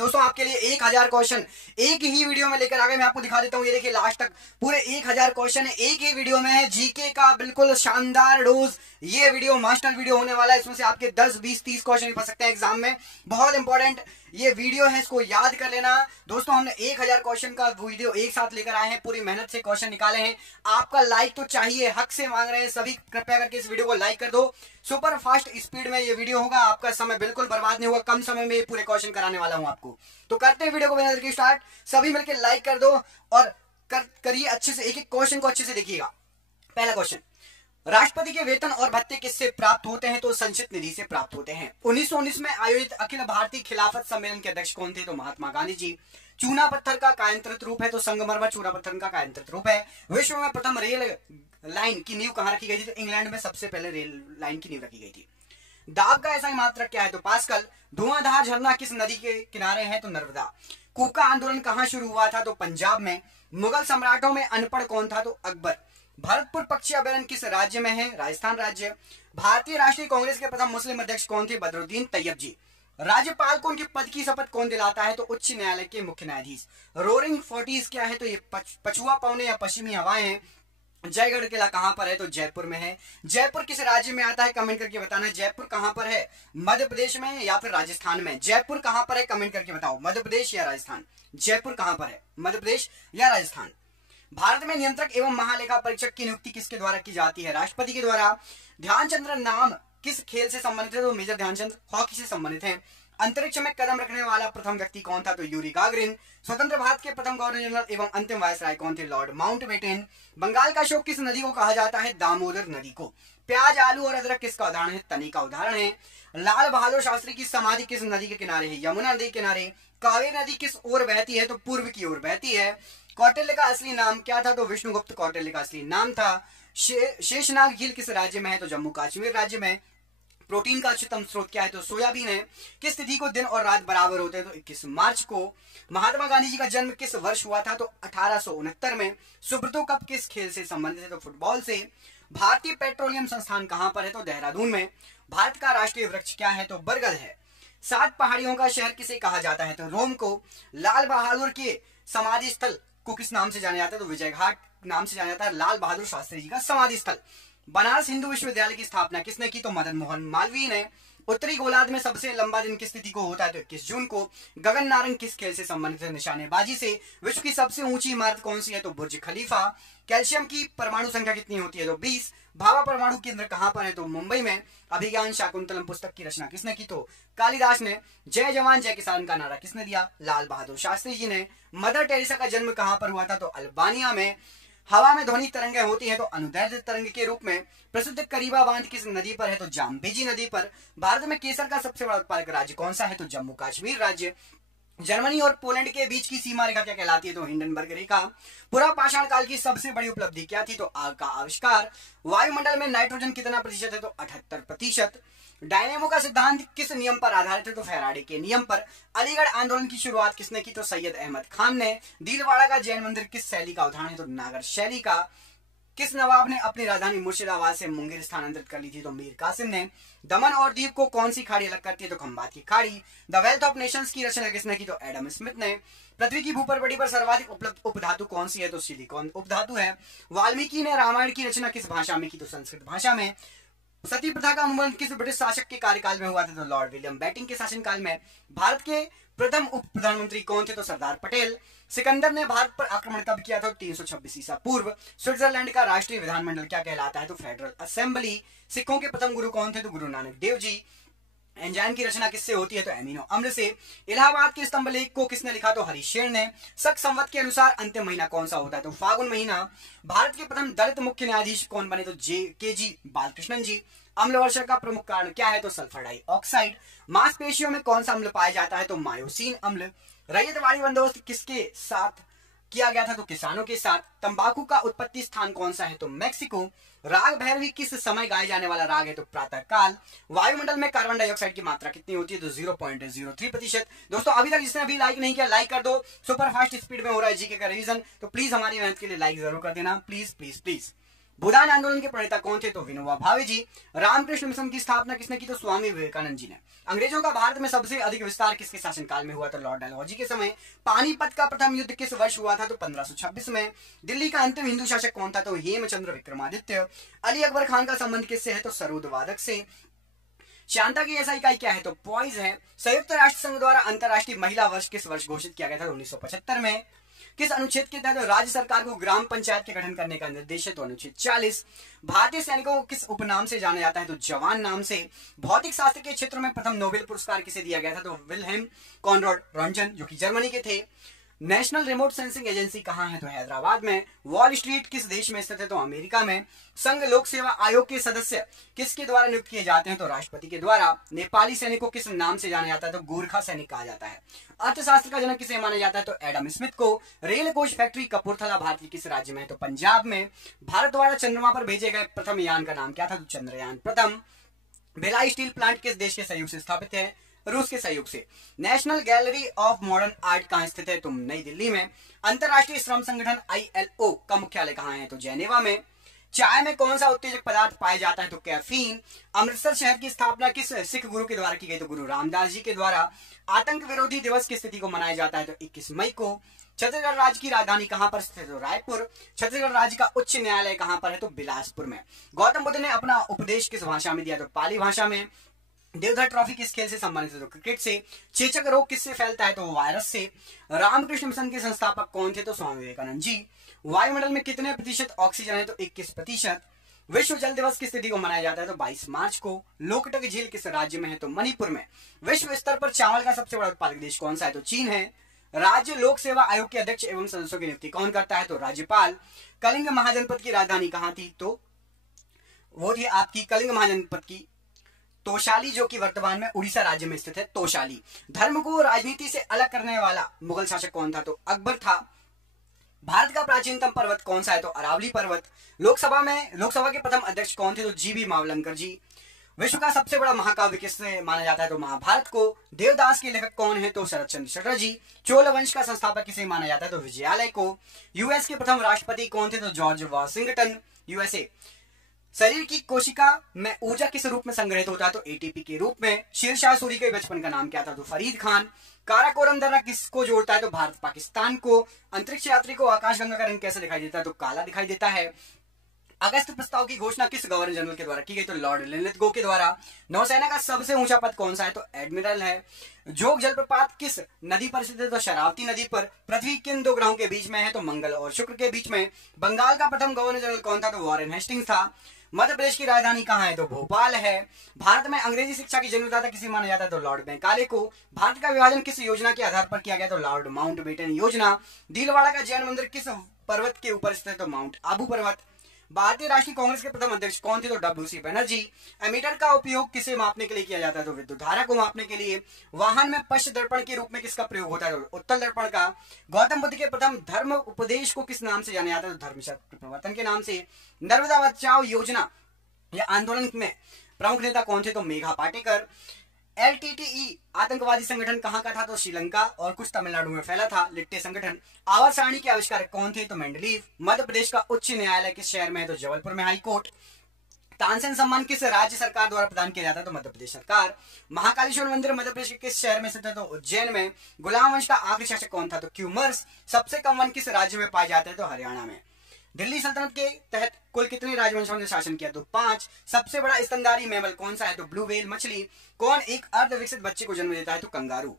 दोस्तों आपके लिए 1000 क्वेश्चन एक ही वीडियो में लेकर आ गए। मैं आपको दिखा देता हूँ, ये देखिए लास्ट तक पूरे 1000 क्वेश्चन एक ही वीडियो में है। जीके का बिल्कुल शानदार डोज ये वीडियो मास्टर वीडियो होने वाला है। इसमें से आपके 10 20 30 क्वेश्चन फंस सकते हैं एग्जाम में। बहुत इंपॉर्टेंट ये वीडियो है, इसको याद कर लेना दोस्तों। हमने 1000 क्वेश्चन का वीडियो एक साथ लेकर आए हैं, पूरी मेहनत से क्वेश्चन निकाले हैं। आपका लाइक तो चाहिए, हक से मांग रहे हैं सभी, कृपया करके इस वीडियो को लाइक कर दो। सुपर फास्ट स्पीड में ये वीडियो होगा, आपका समय बिल्कुल बर्बाद नहीं होगा, कम समय में ये पूरे क्वेश्चन कराने वाला हूं आपको। तो करते हैं वीडियो को बिना देर के स्टार्ट। सभी मिलकर लाइक कर दो और करिए अच्छे से, एक एक क्वेश्चन को अच्छे से देखिएगा। पहला क्वेश्चन, राष्ट्रपति के वेतन और भत्ते किससे प्राप्त होते हैं? तो संचित निधि से प्राप्त होते हैं। 1919 में आयोजित अखिल भारतीय खिलाफत सम्मेलन के अध्यक्ष कौन थे? तो महात्मा गांधी जी। चूना पत्थर का कायांतरित रूप है? तो संगमरमर चूना पत्थर का कायांतरित रूप है। विश्व में प्रथम रेल लाइन की नींव कहां रखी गई थी? तो इंग्लैंड में सबसे पहले रेल लाइन की नींव रखी गई थी। दाब का ऐसा मात्रक क्या है? तो पास्कल। धुआंधार झरना किस नदी के किनारे है? तो नर्मदा। कूका आंदोलन कहां शुरू हुआ था? तो पंजाब में। मुगल सम्राटों में अनपढ़ कौन था? तो अकबर। भरतपुर पक्षी अभयारण्य किस राज्य में है? राजस्थान राज्य। भारतीय राष्ट्रीय कांग्रेस के प्रथम मुस्लिम अध्यक्ष कौन थे? बदरुद्दीन तैयब जी। राज्यपाल को उनके पद की शपथ कौन दिलाता है? तो उच्च न्यायालय के मुख्य न्यायाधीश। रोरिंग फोर्टीज क्या है? तो ये पछुआ पवने या पश्चिमी हवाएं हैं। जयगढ़ किला कहां पर है? तो जयपुर में है। जयपुर किस राज्य में आता है? कमेंट करके बताना। जयपुर कहां पर है? मध्य प्रदेश में या फिर राजस्थान में? जयपुर कहां पर है? कमेंट करके बताओ। मध्य प्रदेश या राजस्थान? जयपुर कहां पर है? मध्य प्रदेश या राजस्थान? भारत में नियंत्रक एवं महालेखा परीक्षक की नियुक्ति किसके द्वारा की जाती है? राष्ट्रपति के द्वारा। ध्यानचंद्र नाम किस खेल से संबंधित है? तो मेजर ध्यानचंद हॉकी से संबंधित है। अंतरिक्ष में कदम रखने वाला प्रथम व्यक्ति कौन था? तो यूरी गागरिन। स्वतंत्र भारत के प्रथम गवर्नर जनरल एवं अंतिम वायसराय कौन थे? Lord Mountbatten. बंगाल का अशोक किस नदी को कहा जाता है? दामोदर नदी को। प्याज, आलू और अदरक किसका उदाहरण है? तनी का उदाहरण है। लाल बहादुर शास्त्री की समाधि किस नदी के किनारे है? यमुना नदी के किनारे। कावेरी नदी किस ओर बहती है? तो पूर्व की ओर बहती है। कौटिल्य का असली नाम क्या था? तो विष्णुगुप्त कौटिल्य का असली नाम था। शेषनाग झील किस राज्य में है? तो जम्मू कश्मीर राज्य में। प्रोटीन का उच्चतम स्रोत क्या है? तो सोयाबीन है। किस तिथि को दिन और रात बराबर होते हैं? तो 21 मार्च को। महात्मा गांधी जी का जन्म किस वर्ष हुआ था? तो 1869 में। सुब्रतो कप किस खेल से संबंधित है? तो फुटबॉल से। भारतीय पेट्रोलियम संस्थान कहां पर है? तो देहरादून में। भारत का राष्ट्रीय वृक्ष क्या है? तो बरगद है। 7 पहाड़ियों का शहर किसे कहा जाता है? तो रोम को। लाल बहादुर के समाधि स्थल को किस नाम से जाना जाता है? तो विजय घाट नाम से जाना जाता है लाल बहादुर शास्त्री जी का समाधि स्थल। बनारस हिंदू विश्वविद्यालय की स्थापना किसने की? तो मदन मोहन मालवीय ने। उत्तरी गोलार्ध में सबसे लंबा दिन किस तिथि को होता है? तो 21 जून को। गगन नारंग किस खेल से संबंधित है? निशानेबाजी से। विश्व की सबसे ऊंची इमारत कौन सी है? तो बुर्ज खलीफा। कैल्शियम की परमाणु संख्या कितनी होती है? तो 20। भाभा परमाणु केंद्र कहां पर है? तो मुंबई में। अभिज्ञान शाकुंतलम पुस्तक की रचना किसने की? तो कालिदास ने। जय जवान जय किसान का नारा किसने दिया? लाल बहादुर शास्त्री जी ने। मदर टेरेसा का जन्म कहां पर हुआ था? तो अल्बानिया में। हवा में ध्वनि तरंगें होती हैं तो अनुदैर्ध्य तरंग के रूप में। प्रसिद्ध करीबा बांध किस नदी पर है? तो जाम्बेजी नदी पर। भारत में केसर का सबसे बड़ा उत्पादक राज्य कौन सा है? तो जम्मू कश्मीर राज्य। जर्मनी और पोलैंड के बीच की सीमा रेखा क्या कहलाती है? तो हिंडनबर्ग रेखा। पुरा पाषाण काल की सबसे बड़ी उपलब्धि क्या थी? तो आग का आविष्कार। वायुमंडल में नाइट्रोजन कितना प्रतिशत है? तो 78%। डायनेमो का सिद्धांत किस नियम पर आधारित है? तो फैराडे के नियम पर। अलीगढ़ आंदोलन की शुरुआत किसने की? तो सैयद अहमद खान ने। दिलवाड़ा का जैन मंदिर किस शैली का उदाहरण है? तो नागर शैली का। किस नवाब ने अपनी राजधानी मुर्शिदाबाद से मुंगेर स्थानांतरित कर ली थी? तो मीर कासिम ने। दमन और दीप को कौन सी खाड़ी अलग करती है? तो खंबात की खाड़ी। द वेल्थ ऑफ नेशंस की रचना किसने की? तो एडम स्मिथ ने। पृथ्वी की भूपरबड़ी पर सर्वाधिक उपलब्ध उपधातु कौन सी है? तो सिलिकॉन उपधातु है। वाल्मीकि ने रामायण की रचना किस भाषा में की? तो संस्कृत भाषा में। सती प्रथा का उन्मूलन किस ब्रिटिश शासक के कार्यकाल में हुआ था? तो लॉर्ड विलियम बेटिंग के शासनकाल में। भारत के प्रथम उप प्रधानमंत्री कौन थे? तो सरदार पटेल। सिकंदर ने भारत पर आक्रमण कब किया था? 326 ईसा पूर्व। स्विट्जरलैंड का राष्ट्रीय विधानमंडल क्या कहलाता है? तो फेडरल असेंबली। सिखों के प्रथम गुरु कौन थे? तो गुरु नानक देव जी। एंजाइम की रचना किससे होती है? तो एमिनो अम्ल से। इलाहाबाद के स्तंभ लेख को किसने लिखा? तो हरिशेर ने। शक संवत के अनुसार अंतिम महीना कौन सा होता है? तो फागुन महीना। भारत के प्रथम दलित मुख्य न्यायाधीश कौन बने? तो के जी बालकृष्णन जी। अम्ल वर्षण का प्रमुख कारण क्या है? तो सल्फर डाइऑक्साइड। मांसपेशियों में कौन सा अम्ल पाया जाता है? तो मायोसिन अम्ल। रैयतवाड़ी बंदोबस्त किसके साथ किया गया था? तो किसानों के साथ। तंबाकू का उत्पत्ति स्थान कौन सा है? तो मैक्सिको। राग भैरवी किस समय गाए जाने वाला राग है? तो प्रातः काल। वायुमंडल में कार्बन डाइऑक्साइड की मात्रा कितनी होती है? तो 0.03%। दोस्तों अभी तक जिसने अभी लाइक नहीं किया लाइक कर दो। सुपर फास्ट स्पीड में हो रहा है जीके का रिवीजन, तो प्लीज हमारी मेहनत के लिए लाइक जरूर कर देना, प्लीज प्लीज प्लीज। भूदान आंदोलन के प्रणेता कौन थे? तो विनोबा भावे जी। रामकृष्ण मिशन की स्थापना किसने की? तो स्वामी विवेकानंद जी ने। अंग्रेजों का भारत में सबसे अधिक विस्तार किसके शासनकाल में हुआ? तो लॉर्ड डलहौजी के समय। पानीपत का प्रथम युद्ध किस वर्ष हुआ था? तो 1526 में। दिल्ली का अंतिम हिंदू शासक कौन था? तो हेमचंद्र विक्रमादित्य। अली अकबर खान का संबंध किससे है? तो सरोद वादक से। शांता की ऐसा इकाई क्या है? तो पॉइज है। संयुक्त राष्ट्र संघ द्वारा अंतरराष्ट्रीय महिला वर्ष किस वर्ष घोषित किया गया था? 1975 में। किस अनुच्छेद के तहत राज्य सरकार को ग्राम पंचायत के गठन करने का निर्देश है? तो अनुच्छेद 40। भारतीय सैनिकों को किस उपनाम से जाना जाता है? तो जवान नाम से। भौतिक शास्त्र के क्षेत्र में प्रथम नोबेल पुरस्कार किसे दिया गया था? तो विल्हेम कॉनराड रॉन्टन, जो कि जर्मनी के थे। नेशनल रिमोट सेंसिंग एजेंसी कहां है? तो हैदराबाद में। वॉल स्ट्रीट किस देश में स्थित है? तो अमेरिका में। संघ लोक सेवा आयोग के सदस्य किसके द्वारा नियुक्त किए जाते हैं? तो राष्ट्रपति के द्वारा। नेपाली सैनिक को किस नाम से जाना जाता है? तो गोरखा सैनिक कहा जाता है। अर्थशास्त्र का जनक किसे माना जाता है? तो एडम स्मिथ को। Rail coach factory Kapurthala Bharat के किस राज्य में है? तो पंजाब में। भारत द्वारा चंद्रमा पर भेजे गए प्रथम यान का नाम क्या था? तो चंद्रयान प्रथम। भिलाई स्टील प्लांट किस देश के सहयोग से स्थापित है? रूस के सहयोग से। National gallery of modern art कहां स्थित है? तो नई दिल्ली में। अंतरराष्ट्रीय श्रम संगठन ILO का मुख्यालय कहां है? तो जेनेवा में। चाय में कौन सा उत्तेजक पदार्थ पाया जाता है? तो कैफीन। अमृतसर शहर की स्थापना किस सिख गुरु के द्वारा की गई? तो गुरु रामदास जी के द्वारा। आतंक विरोधी दिवस किस तिथि को मनाया जाता है? तो 21 मई को। छत्तीसगढ़ राज्य की राजधानी कहां पर स्थित है? तो रायपुर। छत्तीसगढ़ राज्य का उच्च न्यायालय कहां पर है? तो बिलासपुर में। गौतम बुद्ध ने अपना उपदेश किस भाषा में दिया? तो पाली भाषा में। देवधर ट्रॉफी किस खेल से संबंधित है? तो क्रिकेट से। चेचक रोग किससे फैलता है? तो वायरस से। रामकृष्ण मिशन के संस्थापक कौन थे? तो स्वामी विवेकानंद जी। वायुमंडल में कितने प्रतिशत ऑक्सीजन है? तो 21%। विश्व जल दिवस किस तिथि को मनाया जाता है? तो 22 मार्च को। लोकटक झील किस राज्य में है? तो मणिपुर में। विश्व स्तर पर चावल का सबसे बड़ा उत्पादक देश कौन सा है? तो चीन है। राज्य लोक सेवा आयोग के अध्यक्ष एवं सदस्यों की नियुक्ति कौन करता है? तो राज्यपाल। कलिंग महाजनपद की राजधानी कहां थी? तो वो थी आपकी कलिंग महाजनपद की तोशाली, जो कि वर्तमान में उड़ीसा राज्य में स्थित है। तोशाली। धर्म को राजनीति से अलग करने वाला मुगल शासक कौन था? तो अकबर था। भारत का प्राचीनतम पर्वत कौन सा है? तो अरावली पर्वत। लोकसभा के प्रथम अध्यक्ष कौन थे? तो जीबी मावलंकर जी। विश्व का सबसे बड़ा महाकाव्य किससे माना जाता है? तो महाभारत को। देवदास के लेखक कौन है? तो शरद चंद्र चटर्जी। चोल वंश का संस्थापक किसे माना जाता है? तो विजयालय को। यूएस के प्रथम राष्ट्रपति कौन थे? तो जॉर्ज वॉशिंगटन, USA। शरीर की कोशिका में ऊर्जा किस रूप में संग्रहित होता है? तो ATP के रूप में। शेरशाह सूरी के बचपन का नाम क्या था? तो फरीद खान। काराकोरम दर्रा किसको जोड़ता है? तो भारत पाकिस्तान को। अंतरिक्ष यात्री को आकाशगंगा का रंग कैसे दिखाई देता है? तो काला दिखाई देता है। अगस्त प्रस्ताव की घोषणा किस गवर्नर जनरल के द्वारा की गई? तो लॉर्ड लिनलिथगो के द्वारा। नौसेना का सबसे ऊंचा पद कौन सा है? तो एडमिरल है। जोग जलप्रपात किस नदी पर स्थित है? तो शरावती नदी पर। पृथ्वी किन दो ग्रहों के बीच में है? तो मंगल और शुक्र के बीच में। बंगाल का प्रथम गवर्नर जनरल कौन था? तो वॉरेन हेस्टिंग्स था। मध्य प्रदेश की राजधानी कहां है? तो भोपाल है। भारत में अंग्रेजी शिक्षा की जन्मदाता किसे माना जाता है? तो लॉर्ड मैकाले को। भारत का विभाजन किस योजना के आधार पर किया गया? तो लॉर्ड माउंटबेटन योजना। दिलवाड़ा का जैन मंदिर किस पर्वत के ऊपर स्थित है? तो माउंट आबू पर्वत। भारतीय राष्ट्रीय कांग्रेस के प्रथम अध्यक्ष कौन थे? तो WC बनर्जी। एमीटर का उपयोग किसे मापने के लिए किया जाता है? तो विद्युत धारा को मापने के लिए। वाहन में पश्च दर्पण के रूप में किसका प्रयोग होता है? तो उत्तल दर्पण का। गौतम बुद्ध के प्रथम धर्म उपदेश को किस नाम से जाना जाता है? तो धर्मचक्र प्रवर्तन के नाम से। नर्मदा बचाओ योजना या आंदोलन में प्रमुख नेता कौन थे? तो मेघा पाटेकर। LTTE आतंकवादी संगठन कहां का था? तो श्रीलंका और कुछ तमिलनाडु में फैला था। लिट्टे संगठन। आवाज सारणी के आविष्कारक कौन थे? तो मेंडलीव। मध्य प्रदेश का उच्च न्यायालय किस शहर में है? तो जबलपुर में हाई कोर्ट। तानसेन सम्मान किस राज्य सरकार द्वारा प्रदान किया जाता है? तो मध्य प्रदेश सरकार। महाकालेश्वर मंदिर मध्य प्रदेश के किस शहर में स्थित है? तो उज्जैन में। गुलाम वंश का आखिरी शासक कौन था? तो क्यूमर्स। सबसे कम वन किस राज्य में पाए जाते हैं? तो हरियाणा में। दिल्ली सल्तनत के तहत कुल कितने राजवंशों ने शासन किया? तो 5। सबसे बड़ा स्तनधारी मैमल कौन सा है? तो ब्लू व्हेल मछली। कौन एक अर्ध विकसित बच्चे को जन्म देता है? तो कंगारू।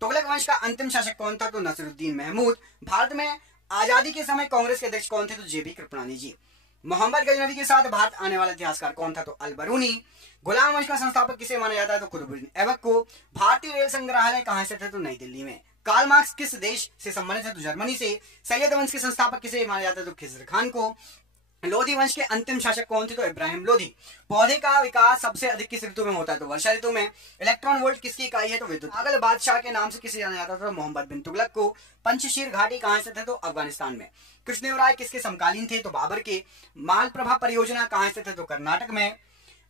तुगलक वंश का अंतिम शासक कौन था? तो नसरुद्दीन महमूद। भारत में आजादी के समय कांग्रेस के अध्यक्ष कौन थे? तो JB कृपलानी जी। मोहम्मद गजनवी के साथ भारत आने वाला इतिहासकार कौन था? तो अल बरूनी। गुलाम वंश का संस्थापक किसे माना जाता है? तो कुतुबुद्दीन ऐबक को। भारतीय रेल संग्रहालय कहां स्थित है? तो नई दिल्ली में। कार्ल मार्क्स किस देश से संबंधित है? तो जर्मनी से। सैयद वंश के संस्थापक किसे माना जाता है? तो खिज़र खान को। लोधी वंश के अंतिम शासक कौन थे? तो इब्राहिम लोधी। पौधे का विकास सबसे अधिक किस ऋतु में होता है? तो वर्षा ऋतु में। इलेक्ट्रॉन वोल्ट किसकी इकाई है? तो विद्युत। मुगल बादशाह के नाम से किसे जाना जाता था? तो मोहम्मद बिन तुगलक को। पंचशीर घाटी कहां स्थित है? तो अफगानिस्तान में। कृष्णदेवराय किसके समकालीन थे? तो बाबर के। मालप्रभा परियोजना कहां स्थित है? तो कर्नाटक में।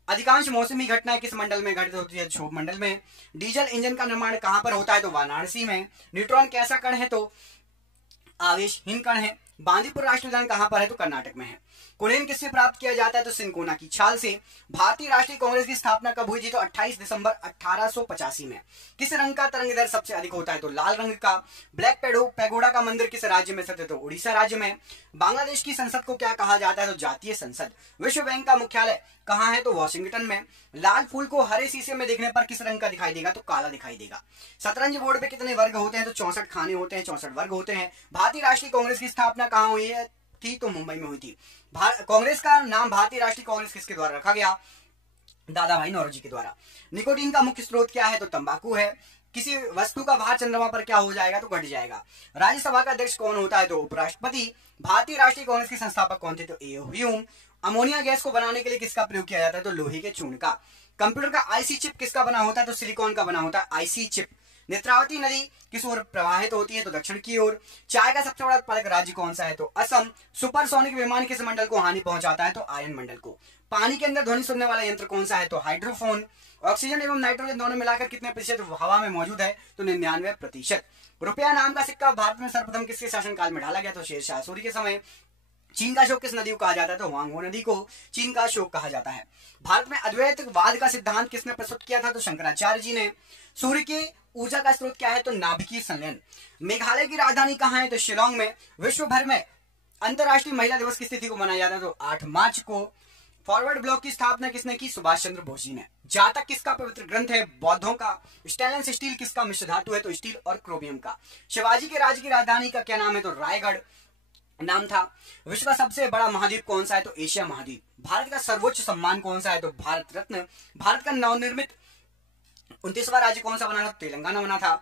अधिकांश मौसमी घटनाएं किस मंडल में घटित होती है? क्षोभ मंडल में। डीजल इंजन का निर्माण कहां पर होता है? तो वाराणसी में। न्यूट्रॉन कैसा कण है? तो आवेशहीन कण है। बांदीपुर राष्ट्रीय उद्यान कहां पर है? तो कर्नाटक में है। कुनेन किससे प्राप्त किया जाता है? तो सिंकोना की छाल से। भारतीय राष्ट्रीय कांग्रेस की स्थापना कब हुई थी? तो 28 दिसंबर 1885 में। किस रंग का तरंग दैर्ध्य सबसे अधिक होता है? तो लाल रंग का। ब्लैक पैगोडा का मंदिर किस राज्य में स्थित है? तो उड़ीसा राज्य में। बांग्लादेश की संसद को क्या कहा जाता है? तो जातीय संसद। विश्व बैंक का मुख्यालय कहां है? तो वॉशिंगटन में। लाल फूल को हरे शीशे में देखने पर किस रंग का दिखाई देगा? तो काला दिखाई देगा। शतरंज बोर्ड पे कितने वर्ग होते हैं? तो 64 खाने होते हैं, 64 वर्ग होते हैं। भारतीय राष्ट्रीय कांग्रेस की स्थापना कहां हुई है थी? तो मुंबई में हुई थी। कांग्रेस का नाम भारतीय राष्ट्रीय कांग्रेस किसके द्वारा रखा गया? दादा भाई नौरोजी के द्वारा। निकोटीन का मुख्य स्रोत क्या है? तो तंबाकू है। किसी वस्तु का भार चंद्रमा पर क्या हो जाएगा? तो घट जाएगा। राज्यसभा का अध्यक्ष कौन होता है? तो उपराष्ट्रपति। भारतीय राष्ट्रीय कांग्रेस के संस्थापक कौन थे? तो ए.ओ. ह्यूम। अमोनिया गैस को बनाने के लिए किसका प्रयोग किया जाता है? तो लोहे के चूर्ण का। कंप्यूटर का आईसी चिप किसका बना होता है? तो सिलिकॉन का बना होता है आईसी चिप। नेत्रावती नदी किस ओर प्रवाहित होती है? तो दक्षिण की ओर। चाय का सबसे बड़ा उत्पादक राज्य कौन सा है? तो असम। सुपरसोनिक विमान किस मंडल को हानि पहुंचाता है? तो आयन मंडल को। पानी के अंदर ध्वनि सुनने वाला यंत्र कौन सा है? तो हाइड्रोफोन। ऑक्सीजन एवं नाइट्रोजन दोनों मिलाकर कितने प्रतिशत हवा में मौजूद है? तो 99%। रुपया नाम का सिक्का भारत में सर्वप्रथम किसके शासनकाल में ढाला गया? तो शेरशाह सूरी के समय। चीन का शोक किस नदी को कहा जाता है? तो हुआंगहो नदी को चीन का शोक कहा जाता है। भारत में अद्वैतवाद का सिद्धांत किसने प्रस्तुत किया था? तो शंकराचार्य जी ने। सूर्य की ऊर्जा का स्रोत क्या है? तो नाभिकीय संलयन। मेघालय की राजधानी कहां है? तो शिलोंग में। विश्व भर में अंतरराष्ट्रीय महिला दिवस किस तिथि को मनाया जाता है? तो 8 मार्च को। फॉरवर्ड ब्लॉक की स्थापना किसने की? सुभाष चंद्र बोस जी ने। जातक किसका पवित्र ग्रंथ है? बौद्धों का। स्टेनलेस स्टील किसका मिश्र धातु है? तो स्टील और क्रोमियम का। शिवाजी के राज्य की राजधानी का क्या नाम है? तो रायगढ़ नाम था। विश्व का सबसे बड़ा महाद्वीप कौन सा है? तो एशिया महाद्वीप। भारत का सर्वोच्च सम्मान कौन सा है? तो भारत रत्न। भारत का नवनिर्मित 29वां राज्य कौन सा बना था? तेलंगाना बना था।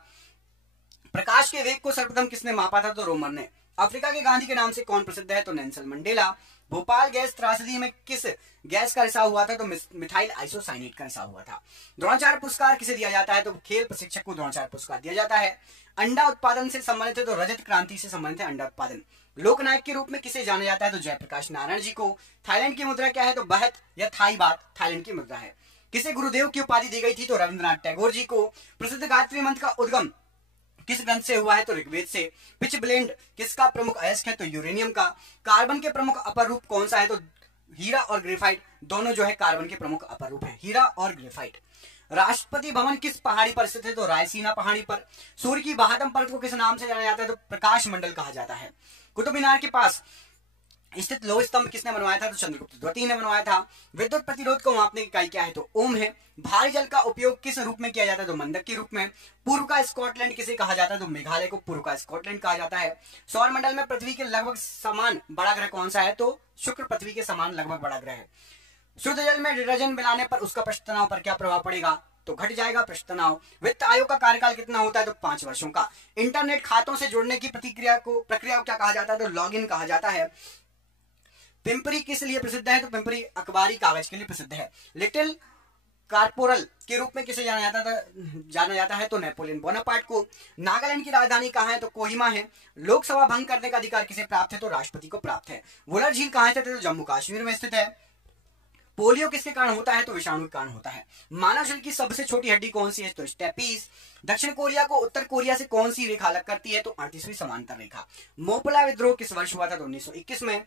प्रकाश के वेग को सर्वप्रथम किसने मापा था? तो रोमन ने। अफ्रीका के गांधी के नाम से कौन प्रसिद्ध है? तो नेल्सन मंडेला। भोपाल गैस त्रासदी में किस गैस का रिसाव हुआ था? तो मिथाइल आइसोसाइनेट का रिसाव हुआ था। द्रोणाचार्य पुरस्कार किसे दिया जाता है? तो खेल प्रशिक्षक को द्रोणाचार्य पुरस्कार दिया जाता है। अंडा उत्पादन से संबंधित है? तो रजत क्रांति से संबंधित है अंडा उत्पादन। लोकनायक के रूप में किसे जाना जाता है? तो जयप्रकाश नारायण जी को। थाईलैंड की मुद्रा क्या है? तो बहत या थाई बात थाईलैंड की मुद्रा है। किसे गुरुदेव की उपाधि दी गई थी? तो रविंद्रनाथ टैगोर जी को। प्रसिद्ध गायत्री मंत्र का उद्गम किस ग्रंथ से हुआ है? तो ऋग्वेद से। पिच ब्लेंड किसका प्रमुख अयस्क है? तो यूरेनियम का। कार्बन के प्रमुख अपर रूप कौन सा है? तो हीरा और ग्रेफाइट दोनों जो है कार्बन के प्रमुख अपर रूप है, हीरा और ग्रेफाइट। राष्ट्रपति भवन किस पहाड़ी पर स्थित है? तो रायसीना पहाड़ी पर। सूर्य की बाहतम परत को किस नाम से जाना जाता है? तो प्रकाश मंडल कहा जाता है। कुतुब मीनार के पास स्थित लोह स्तंभ किसने बनवाया था? तो चंद्रगुप्त द्वितीय ने बनवाया था। विद्युत प्रतिरोध को मापने की इकाई क्या है? तो ओम है। भारी जल का उपयोग किस रूप में किया जाता है? तो मंदक के रूप में। पूर्व का स्कॉटलैंड किसे कहा जाता है? तो मेघालय को पूर्व का स्कॉटलैंड कहा जाता है। सौर मंडल में पृथ्वी के लगभग समान बड़ा ग्रह कौन सा है? तो शुक्र पृथ्वी के समान लगभग बड़ा ग्रह है। शुद्ध जल में डिटर्जेंट मिलाने पर उसका पृष्ठ तनाव पर क्या प्रभाव पड़ेगा? तो घट जाएगा पृष्ठ तनाव। वित्त आयोग का कार्यकाल कितना होता है? तो 5 वर्षों का। इंटरनेट खातों से जुड़ने की प्रक्रिया को क्या कहा जाता है? तो लॉगिन कहा जाता है। पिंपरी किस लिए प्रसिद्ध है? तो पिंपरी अखबारी कागज के लिए प्रसिद्ध है। लिटिल कार्पोरल के रूप में किसे जाना जाता है? तो नेपोलियन बोनापार्ट को। नागालैंड की राजधानी कहां है? तो कोहिमा है। लोकसभा भंग करने का अधिकार किसे प्राप्त है? तो राष्ट्रपति को प्राप्त है। वुलर झील कहां स्थित है? तो जम्मू कश्मीर में स्थित है। पोलियो किसके कारण होता है? तो विषाणु के कारण होता है। मानव शरीर की सबसे छोटी हड्डी कौन सी है? तो स्टेपीज। दक्षिण कोरिया को उत्तर कोरिया से कौन सी रेखा अलग करती है? तो 38वीं समांतर रेखा। मोपला विद्रोह किस वर्ष हुआ था? तो 1921 में।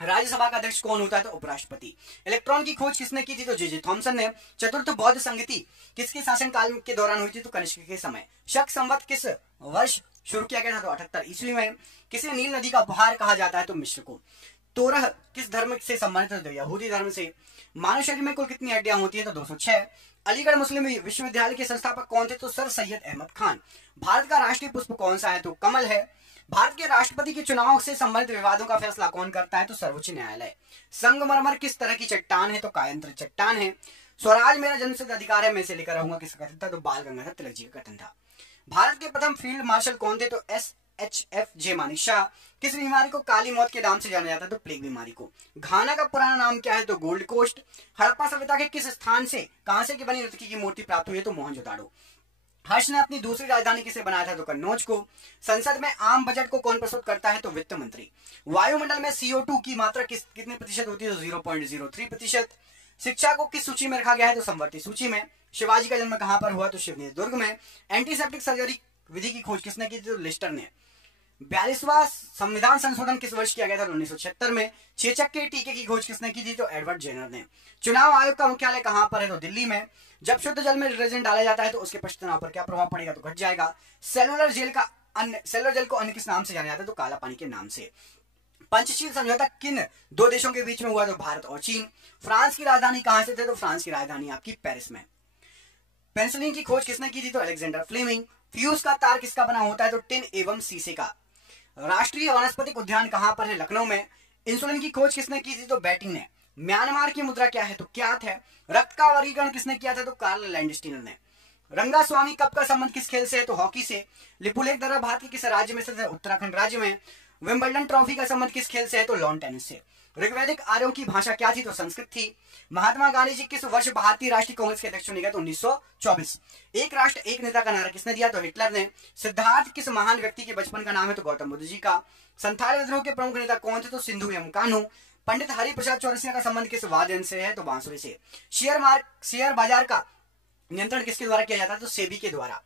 राज्यसभा का अध्यक्ष कौन होता है? तो उपराष्ट्रपति। इलेक्ट्रॉन की खोज किसने की थी? तो जे थॉमसन ने। चतुर्थ बौद्ध संगति किसके शासनकाल के दौरान हुई थी? तो कनिष्क के समय। शक संवत किस वर्ष शुरू किया गया था? तो 78 ईस्वी में। किसे नील नदी का उपहार कहा जाता है? तो मिस्र को। तोरह किस धर्म से संबंधित है? तो यहूदी धर्म से। मानव शरीर में कुल कितनी हड्डियां होती है? तो 206। अलीगढ़ मुस्लिम विश्वविद्यालय के संस्थापक कौन थे? तो सर सैयद अहमद खान। भारत का राष्ट्रीय पुष्प कौन सा है? तो कमल है। भारत के राष्ट्रपति के चुनाव से संबंधित विवादों का फैसला कौन करता है? तो सर्वोच्च न्यायालय। संगमरमर किस तरह की चट्टान है? तो कायंत्र चट्टान है। स्वराज मेरा जन्मसिद्ध अधिकार है, मैं इसे लेकर रहूंगा, किसका कथन था? तो बाल गंगाधर तिलक जी का कथन था। भारत के प्रथम फील्ड मार्शल कौन थे? तो SHF मानिक शाह। किस बीमारी को काली मौत के नाम से जाना जाता है? तो प्लेग बीमारी को। घाना का पुराना नाम क्या है? तो गोल्ड कोस्ट। हड़प्पा सभ्यता के किस स्थान से कांसे की बनी नर्तकी की मूर्ति प्राप्त हुई है? तो मोहनजोदाड़ो। हर्ष ने अपनी दूसरी राजधानी किसे बनाया था? तो कन्नौज को। संसद में आम बजट को कौन प्रस्तुत करता है? तो वित्त मंत्री। वायुमंडल में CO2 की मात्रा कितने प्रतिशत होती है? तो 0.03%। शिक्षा को किस सूची में रखा गया है? तो संवर्ती सूची में। शिवाजी का जन्म कहां पर हुआ? तो शिवनेर दुर्ग में। एंटीसेप्टिक सर्जरी विधि की खोज किसने की? तो लिस्टर ने। 42वां संविधान संशोधन किस वर्ष किया गया था? 1976 में। चेचक के टीके की खोज किसने की थी? तो एडवर्ड जेनर ने। चुनाव आयोग का मुख्यालय कहां पर है? तो दिल्ली में। जब शुद्ध जल में डिटर्जेंट डाला जाता है तो उसके पश्च तनाव पर क्या प्रभाव पड़ेगा? तो घट जाएगा। सेलुलर जेल को अन्य किस नाम से जाना जाता है? तो काला पानी के नाम से। पंचशील समझौता किन दो देशों के बीच में हुआ? तो भारत और चीन। फ्रांस की राजधानी कहां से थे? तो फ्रांस की राजधानी आपकी पेरिस में। पेनिसिलिन की खोज किसने की थी? तो अलेक्जेंडर फ्लेमिंग। फ्यूज का तार किसका बना होता है? तो टिन एवं शीशे का। राष्ट्रीय वनस्पतिक उद्यान कहां पर है? लखनऊ में। इंसुलिन की खोज किसने की थी? तो बैटिंग ने। म्यांमार की मुद्रा क्या है? तो क्यात है। रक्त का वर्गीकरण किसने किया था? तो कार्ल लैंडस्टीनर ने। रंगास्वामी कप का संबंध किस खेल से है? तो हॉकी से। लिपुलेख दर्रा भारत के किस राज्य में स्थित है? उत्तराखंड राज्य में। विंबलडन ट्रॉफी का संबंध किस खेल से है? तो लॉन टेनिस से। ऋग्वैदिक आर्यों की भाषा क्या थी? तो संस्कृत थी। महात्मा गांधी जी किस वर्ष भारतीय राष्ट्रीय कांग्रेस के अध्यक्ष चुने गए? तो 1924। एक राष्ट्र एक नेता का नारा किसने दिया? तो हिटलर ने। सिद्धार्थ किस महान व्यक्ति के बचपन का नाम है? तो गौतम बुद्ध जी का। संथाल विद्रोह के प्रमुख नेता कौन थे? तो सिंधु एवं कान्हू। पंडित हरिप्रसाद चौरसिया का संबंध किस वाद्य यंत्र से है? तो बांसुरी से। शेयर बाजार का नियंत्रण किसके द्वारा किया जाता है? तो सेबी के द्वारा।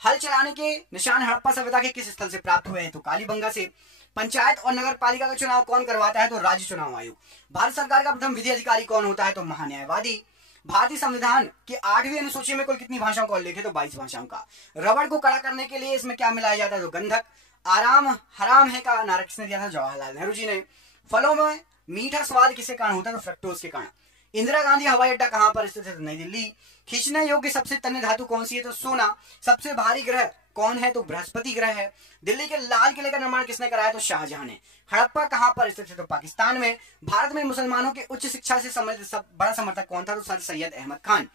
हल चलाने के निशान हड़प्पा सभ्यता के किस स्थल से प्राप्त हुए हैं? तो कालीबंगा से। पंचायत और नगर पालिका का चुनाव कौन करवाता है? तो राज्य चुनाव आयोग। भारत सरकार का प्रथम विधि अधिकारी कौन होता है? तो महान्यायवादी। भारतीय संविधान की 8वीं अनुसूची में कुल कितनी भाषाओं का उल्लेख है? तो 22 भाषाओं का। रबड़ को कड़ा करने के लिए इसमें क्या मिलाया जाता है? तो गंधक। आराम हराम है का नारा किसने दिया था? जवाहरलाल नेहरू जी ने। फलों में मीठा स्वाद किसके कारण होता है? तो फ्रक्टोज के कारण। इंदिरा गांधी हवाई अड्डा कहां पर स्थित है? तो नई दिल्ली। खींचने योग्य सबसे तन्य धातु कौन सी है? तो सोना। सबसे भारी ग्रह कौन है? तो बृहस्पति ग्रह है। दिल्ली के लाल किले का निर्माण किसने कराया? तो शाहजहां ने। हड़प्पा कहां पर स्थित है? तो पाकिस्तान में। भारत में मुसलमानों के उच्च शिक्षा से संबंधित बड़ा समर्थक कौन था? तो सर सैयद अहमद खान।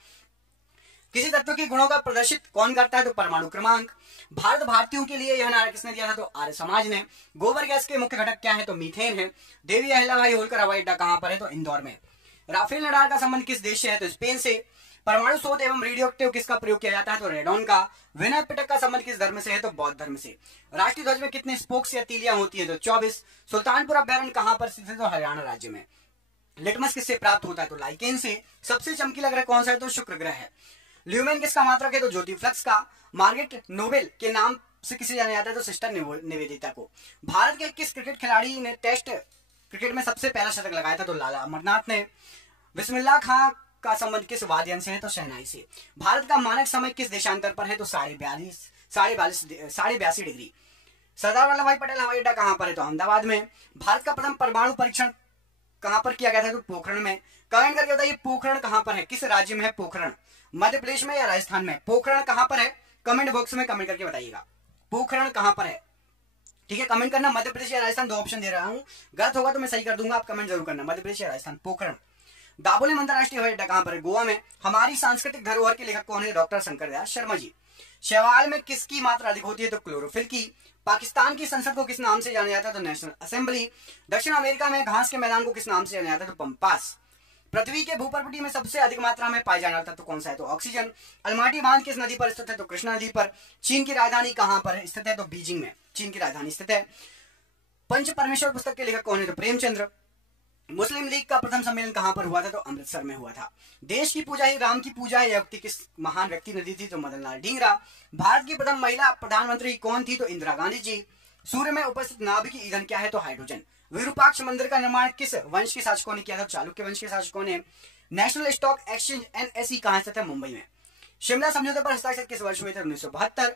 किसी तत्व के गुणों का प्रदर्शित कौन करता है? तो परमाणु क्रमांक। भारत भारतीयों के लिए यह नारा किसने दिया था? तो आर्य समाज ने। गोबर गैस के मुख्य घटक क्या है? तो मीथेन है। देवी अहिल्याबाई होलकर हवाई अड्डा कहां पर है? तो इंदौर में। राफेल नडाल का संबंध किस देश से है? तो स्पेन से। परमाणु शोध एवं रेडियो एक्टिव किसका प्रयोग किया जाता है? तो रेडॉन का। विनय पिटक का संबंध किस धर्म से है? तो बौद्ध धर्म से। राष्ट्रीय ध्वज में कितने स्पोक्स या तीलियां होती है? तो 24। सुल्तानपुर अभ्यारण्य कहां पर स्थित है? तो हरियाणा राज्य में। लिटमस किससे प्राप्त होता है? तो लाइकेन से। सबसे चमकीला ग्रह कौन सा है? तो शुक्र ग्रह है। ल्यूमेन किसका मात्रक है? तो ज्योति फ्लक्स का। मार्गरेट नोबेल के नाम से किसे जाना जाता है? तो सिस्टर निवेदिता को। भारत के किस क्रिकेट खिलाड़ी ने टेस्ट क्रिकेट में सबसे पहला शतक लगाया था? तो लाला अमरनाथ ने। बिस्मिल्लाह खां का संबंध किस वाद्य यंत्र से है? तो शहनाई से। भारत का मानक समय किस देशांतर पर है? तो 82.5 डिग्री। सरदार वल्लभ भाई पटेल हवाई अड्डा कहां पर है? तो अहमदाबाद में। भारत का प्रथम परमाणु परीक्षण कहां पर किया गया था? तो पोखरण में। कमेंट करके बताइए पोखरण कहां पर है? किस राज्य में है पोखरण? मध्य प्रदेश में या राजस्थान में? पोखरण कहां पर है? कमेंट बॉक्स में कमेंट करके बताइएगा पोखरण कहां पर है। ठीक है, कमेंट करना। मध्य प्रदेश या राजस्थान, दो ऑप्शन दे रहा हूं, गलत होगा तो मैं सही कर दूंगा, आप कमेंट जरूर करना। मध्य प्रदेश या राजस्थान। पोखरण। दाबोलिम अंतरराष्ट्रीय हवाई अड्डा कहां पर है? गोवा में। हमारी सांस्कृतिक धरोहर के लेखक कौन है? डॉक्टर शंकर दयाल शर्मा जी। शैवाल में किसकी मात्रा अधिक होती है? तो क्लोरोफिल की। पाकिस्तान की संसद को किस नाम से जाना जाता है? तो नेशनल असेंबली। दक्षिण अमेरिका में घास के मैदान को किस नाम से जाना जाता है? तो पंपास। पृथ्वी के भूपर्वटी में सबसे अधिक मात्रा में पाया जाने वाला तत्व कौन सा है? तो ऑक्सीजन। अलमाटी बांध किस नदी पर स्थित है? तो कृष्णा नदी पर। चीन की राजधानी कहां पर स्थित है? तो बीजिंग में चीन की राजधानी स्थित है। पंच परमेश्वर पुस्तक के लेखक कौन है? तो प्रेमचंद्र। मुस्लिम लीग का प्रथम सम्मेलन कहां पर हुआ था? तो अमृतसर में हुआ था। देश की पूजा ही राम की पूजा है, यह उक्ति किस महान व्यक्ति ने दी थी? तो मदनलाल ढींगरा। भारत की प्रथम महिला प्रधानमंत्री कौन थी? तो इंदिरा गांधी जी। सूर्य में उपस्थित नाभिकीय ईंधन क्या है? तो हाइड्रोजन। विरूपाक्ष मंदिर का निर्माण किस वंश के शासकों ने किया था? चालुक्य वंश के शासकों ने। नेशनल स्टॉक एक्सचेंज NSE कहां स्थित है? मुंबई में। शिमला समझौते पर हस्ताक्षर किस वर्ष हुए थे? 1972।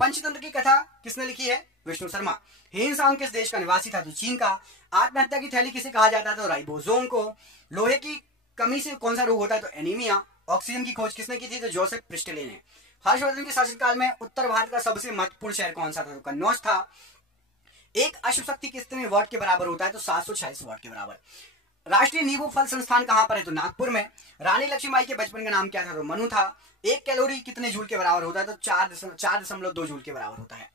पंचतंत्र की कथा किसने लिखी है? विष्णु शर्मा। हिंसांग किस देश का निवासी था? तो चीन का। आत्महत्या की थैली किसे कहा जाता है? तो राइबोसोम को। लोहे की कमी से कौन सा रोग होता है? तो एनीमिया। ऑक्सीजन की खोज किसने की थी? तो जोसेफ प्रिस्टले ने। हर्षवर्धन के शासनकाल में उत्तर भारत का सबसे महत्वपूर्ण शहर कौन सा था? तो कन्नौज था। एक अश्व शक्ति कितने वाट के बराबर होता है? तो 746 वाट के बराबर। राष्ट्रीय नींबू फल संस्थान कहां पर है? तो नागपुर में। रानी लक्ष्मीबाई के बचपन का नाम क्या था? तो मनु था। एक कैलोरी कितने जूल के बराबर होता है? तो 4.2 जूल के बराबर होता है।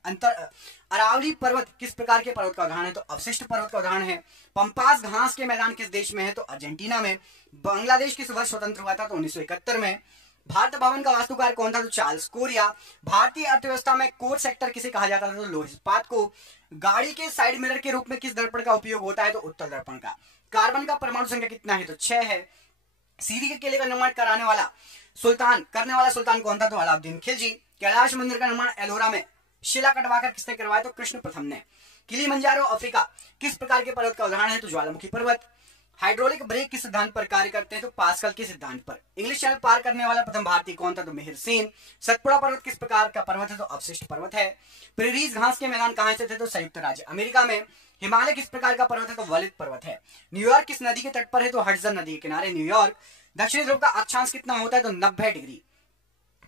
अरावली पर्वत किस प्रकार के पर्वत का उदाहरण है? तो अवशिष्ट पर्वत का उदाहरण है। पंपास घास के मैदान किस देश में है? तो अर्जेंटीना में। बांग्लादेश किस वर्ष स्वतंत्र हुआ था? तो 1971 में। भारत भवन का वास्तुकार कौन था? तो चार्ल्स कोरिया। भारतीय अर्थव्यवस्था में कोर सेक्टर किसे कहा जाता था? तो लौह इस्पात को। गाड़ी के साइड मिरर के रूप में किस दर्पण का उपयोग होता है? तो उत्तल दर्पण का। कार्बन का परमाणु संख्या कितना है? तो 6 है। सीरी के किले का निर्माण करने वाला सुल्तान कौन था? तो अलाउद्दीन खिलजी। कैलाश मंदिर का निर्माण एलोरा में शिला कटवाकर किसने करवाया? तो कृष्ण प्रथम ने। किलिमंजारो अफ्रीका किस प्रकार के पर्वत का उदाहरण है? तो ज्वालामुखी पर्वत। हाइड्रोलिक ब्रेक किस सिद्धांत पर कार्य करते हैं? तो पास्कल के सिद्धांत पर। इंग्लिश चैनल पार करने वाला प्रथम भारतीय कौन था? तो मिहिर सेन। सतपुड़ा पर्वत किस प्रकार का पर्वत है? तो अवशिष्ट पर्वत है। प्रेरीज घास के मैदान कहां से थे? तो संयुक्त राज्य अमेरिका में। हिमालय किस प्रकार का पर्वत है? तो वलित पर्वत है। न्यूयॉर्क किस नदी के तट पर है? तो हडसन नदी के किनारे न्यूयॉर्क। दक्षिणी ध्रुव का अक्षांश कितना होता है? तो 90 डिग्री।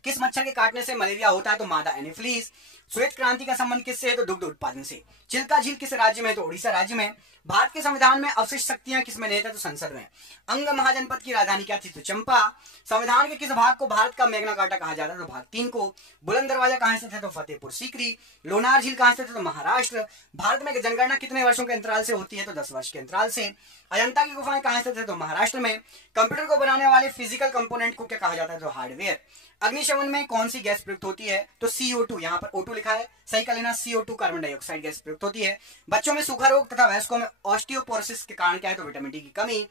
किस मच्छर के काटने से मलेरिया होता है? तो मादा एनोफिलीज। श्वेत क्रांति का संबंध किससे है? तो दुग्ध उत्पादन से। चिल्का झील किस राज्य में है? तो उड़ीसा राज्य में। भारत के संविधान में अवशिष्ट शक्तियां किसमें निहित है? तो संसद में। अंग महाजनपद की राजधानी क्या थी? तो चंपा। संविधान के किस भाग को भारत का मैग्ना कार्टा कहा जाता है? तो भाग 3 को। बुलंद दरवाजा कहां से थे? तो फतेहपुर सीकरी। लोनार झील कहां से थे? तो महाराष्ट्र। भारत में जनगणना कितने वर्षों के अंतराल से होती है? तो 10 वर्ष के अंतराल से। अजंता की गुफाएं कहां से थे? तो महाराष्ट्र में। कंप्यूटर को बनाने वाले फिजिकल कंपोनेंट को क्या कहा जाता है? तो हार्डवेयर। अग्निशमन में कौन सी गैस प्रयुक्त होती है? तो CO2। यहाँ पर O2 लिखा है, सही कर लेना। CO2 कार्बन डाइऑक्साइड गैस प्रयुक्त होती है। बच्चों में सूखा रोग तथा वयस्कों में ऑस्टियोपोरोसिस के कारण क्या है? तो विटामिन डी की कमी।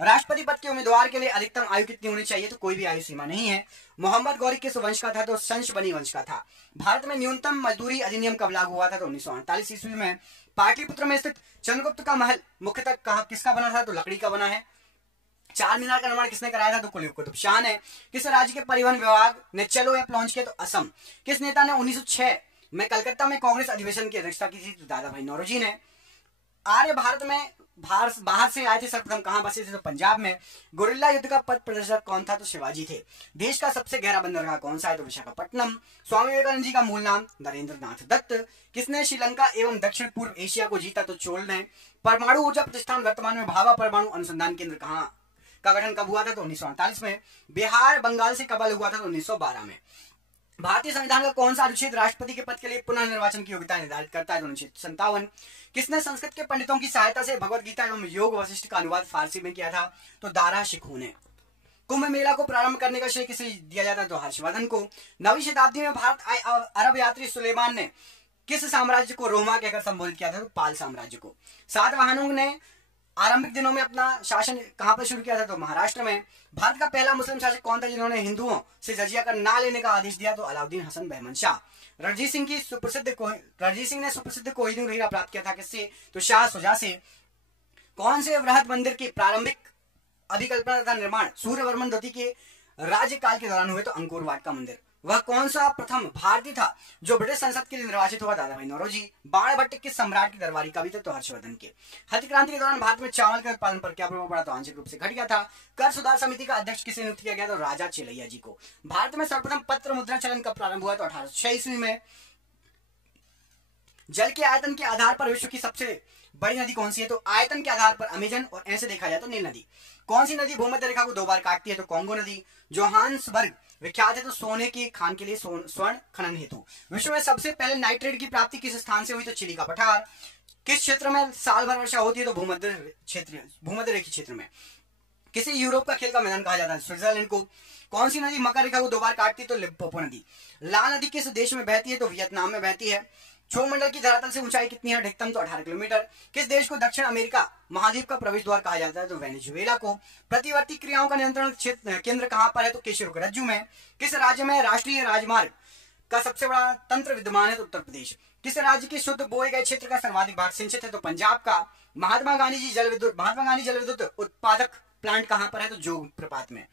राष्ट्रपति पद के उम्मीदवार के लिए अधिकतम आयु कितनी होनी चाहिए? तो कोई भी आयु सीमा नहीं है। मोहम्मद गौरी किस वंश का था? तो संश बनी वंश का था। भारत में न्यूनतम मजदूरी अधिनियम कब लागू हुआ था? तो 1948 ईस्वी में। पाटलिपुत्र में स्थित चंद्रगुप्त का महल मुख्यतः किसका बना था? तो लकड़ी का बना है। चार मीनार का निर्माण किसने कराया था? तो कुतुब शाह ने। किस राज्य के परिवहन विभाग ने चलो ऐप लॉन्च किया? तो असम। किस नेता ने 1906 में कलकत्ता में कांग्रेस अधिवेशन की अध्यक्षता की थी? तो दादा भाई नौरोजी ने। आर्य भारत में बाहर से आए थे सर्वप्रथम कहां बसे थे? तो पंजाब में। गुरिल्ला युद्ध का पथ प्रदर्शक कौन था? तो शिवाजी थे। देश का सबसे गहरा बंदरगाह कौन सा है? तो विशाखापट्टनम। स्वामी विवेकानंद जी का मूल नाम? नरेंद्र नाथ दत्त। किसने श्रीलंका एवं दक्षिण पूर्व एशिया को जीता? तो चोल ने। परमाणु ऊर्जा प्रतिष्ठान वर्तमान में भाभा परमाणु अनुसंधान केंद्र कहां का गठन कब हुआ था? तो 1948 में। बिहार बंगाल से कब अलग हुआ था? तो 1912 में। भारतीय संविधान का कौन सा अनुच्छेद राष्ट्रपति के पद के लिए पुनः निर्वाचन की योग्यता निर्धारित करता है? तो अनुच्छेद 57। किसने संस्कृत के पंडितों की सहायता से भगवत गीता एवं योग वशिष्ठ का अनुवाद फारसी में किया था? तो दारा शिखू ने। कुंभ मेला को प्रारंभ करने का श्रेय किसे दिया जाता है? तो हर्षवर्धन को। 9वीं शताब्दी में भारत आए अरब यात्री सुलेमान ने किस साम्राज्य को रोमा कहकर संबोधित किया था? तो पाल साम्राज्य को। सातवाहनों ने आरंभिक दिनों में अपना शासन कहां पर शुरू किया था? तो महाराष्ट्र में। भारत का पहला मुस्लिम शासक कौन था जिन्होंने हिंदुओं से जजिया कर ना लेने का आदेश दिया? तो अलाउद्दीन हसन बहमन शाह। रणजीत सिंह ने सुप्रसिद्ध कोहिनूर हीरा प्राप्त किया था किससे? तो शाह शुजा से। कौन से वृहद मंदिर की प्रारंभिक अभिकल्पना तथा निर्माण सूर्यवर्मन द्वितीय के राज्यकाल के दौरान हुए? तो अंकोर वाट का मंदिर। वह कौन सा प्रथम भारतीय था जो ब्रिटिश संसद के लिए निर्वाचित हुआ? दादा भाई नौरोजी। बाणभट्ट किस सम्राट की दरबारी कवि थे? तो हर्षवर्धन के। हरित क्रांति के दौरान भारत में चावल के उत्पादन पर क्या प्रभाव पड़ा? तो आंशिक रूप से घट गया था। कर सुधार समिति का अध्यक्ष किसे नियुक्त किया गया? तो राजा चेलैया जी को। भारत में सर्वप्रथम पत्र मुद्रण चलन कब प्रारंभ हुआ? तो 1806 ईस्वी में। जल के आयतन के आधार पर विश्व की सबसे बड़ी नदी कौन सी है? तो आयतन के आधार पर अमेजन और ऐसे देखा जाए तो नील नदी। कौन सी नदी भूमध्य रेखा को 2 बार काटती है? तो कांगो नदी। जोहान्सबर्ग विख्यात है तो सोने की खान के लिए स्वर्ण खनन हेतु। विश्व में सबसे पहले नाइट्रेट की प्राप्ति किस स्थान से हुई? तो चिली का पठार। किस क्षेत्र में साल भर वर्षा होती है? तो भूमध्य रेखी क्षेत्र में। किसे यूरोप का खेल का मैदान कहा जाता है? स्विट्जरलैंड को। कौन सी नदी मकर रेखा को 2 बार काटती है? तो लिम्पोपो नदी। लाल नदी किस देश में बहती है? तो वियतनाम में बहती है। क्षोभ मंडल की धरातल से ऊंचाई कितनी है? अधिकतम तो 18 किलोमीटर। किस देश को दक्षिण अमेरिका महाद्वीप का प्रवेश द्वार कहा जाता है? तो वेनेजुएला को। प्रतिवर्ती क्रियाओं का नियंत्रण केंद्र कहां पर है? तो केशरोग रज्जु में। किस राज्य में राष्ट्रीय राजमार्ग का सबसे बड़ा तंत्र विद्यमान है? तो उत्तर प्रदेश। किस राज्य के शुद्ध बोए गए क्षेत्र का सर्वाधिक भाग सिंचित है? तो पंजाब का। महात्मा गांधी जल विद्युत उत्पादक प्लांट कहां पर है? तो जोग प्रपात में।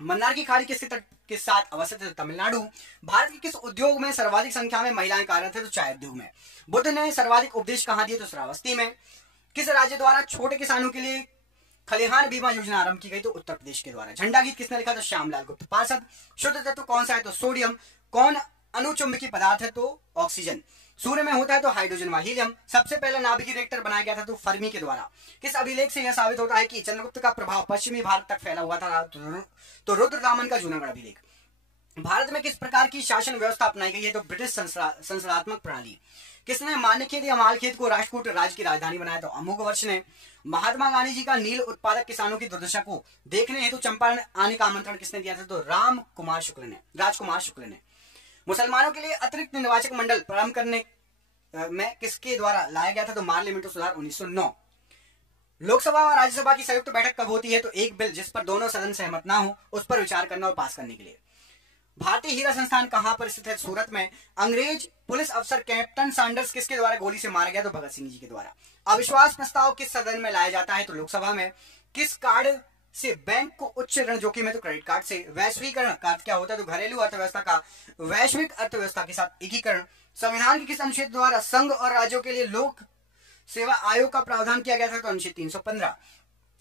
मन्नार की खाड़ी किसके तट के साथ अवस्थित है? तो तमिलनाडु। भारत के किस उद्योग में सर्वाधिक संख्या में महिलाएं कार्यरत है? तो चाय उद्योग में। बुद्ध ने सर्वाधिक उपदेश कहां दिए? तो श्रावस्ती में। किस राज्य द्वारा छोटे किसानों के लिए खलिहान बीमा योजना आरंभ की गई? तो उत्तर प्रदेश के द्वारा। झंडा गीत किसने लिखा? तो श्यामलाल गुप्त पार्षद। शुद्ध तत्व कौन सा है? तो सोडियम। कौन अनुचुंबकीय पदार्थ है? तो ऑक्सीजन। सूर्य में होता है तो हाइड्रोजन व हीलियम। सबसे पहले नाभिकीय रिएक्टर बनाया गया था? तो फर्मी के द्वारा। किस अभिलेख से यह साबित होता है कि चंद्रगुप्त का प्रभाव पश्चिमी भारत तक फैला हुआ था? तो रुद्रदामन का जूनागढ़ अभिलेख। भारत में किस प्रकार की शासन व्यवस्था अपनाई गई है? तो ब्रिटिश संसदात्मक प्रणाली। किसने मान्यखेत या मालखेत को राष्ट्रकूट राज्य की राजधानी बनाया? तो अमोघवर्ष ने। महात्मा गांधी जी का नील उत्पादक किसानों की दुर्दशा को देखने हेतु चंपारण आने का आमंत्रण किसने दिया था? तो राजकुमार शुक्ल ने। मुसलमानों के लिए अतिरिक्त निर्वाचक मंडल प्रारंभ करने में किसके द्वारा लाया गया था? तो मार्लिमेंटो सुधार 1909। लोकसभा और राज्यसभा की संयुक्त बैठक कब होती है? तो एक बिल जिस पर दोनों सदन सहमत ना हो उस पर विचार करना और पास करने के लिए। भारतीय हीरा संस्थान कहां पर स्थित है? सूरत में। अंग्रेज पुलिस अफसर कैप्टन सैंडर्स किसके द्वारा गोली से मारा गया? तो भगत सिंह जी के द्वारा। अविश्वास प्रस्ताव किस सदन में लाया जाता है? तो लोकसभा में। किस कार्ड से बैंक को उच्च ऋण जोखिम है? तो क्रेडिट कार्ड से। वैश्वीकरण का अर्थ क्या होता है? तो घरेलू अर्थव्यवस्था का वैश्विक अर्थव्यवस्था के साथ एकीकरण। संविधान के किस अनुच्छेद द्वारा संघ और राज्यों के लिए लोक सेवा आयोग का प्रावधान किया गया था? तो अनुच्छेद 315।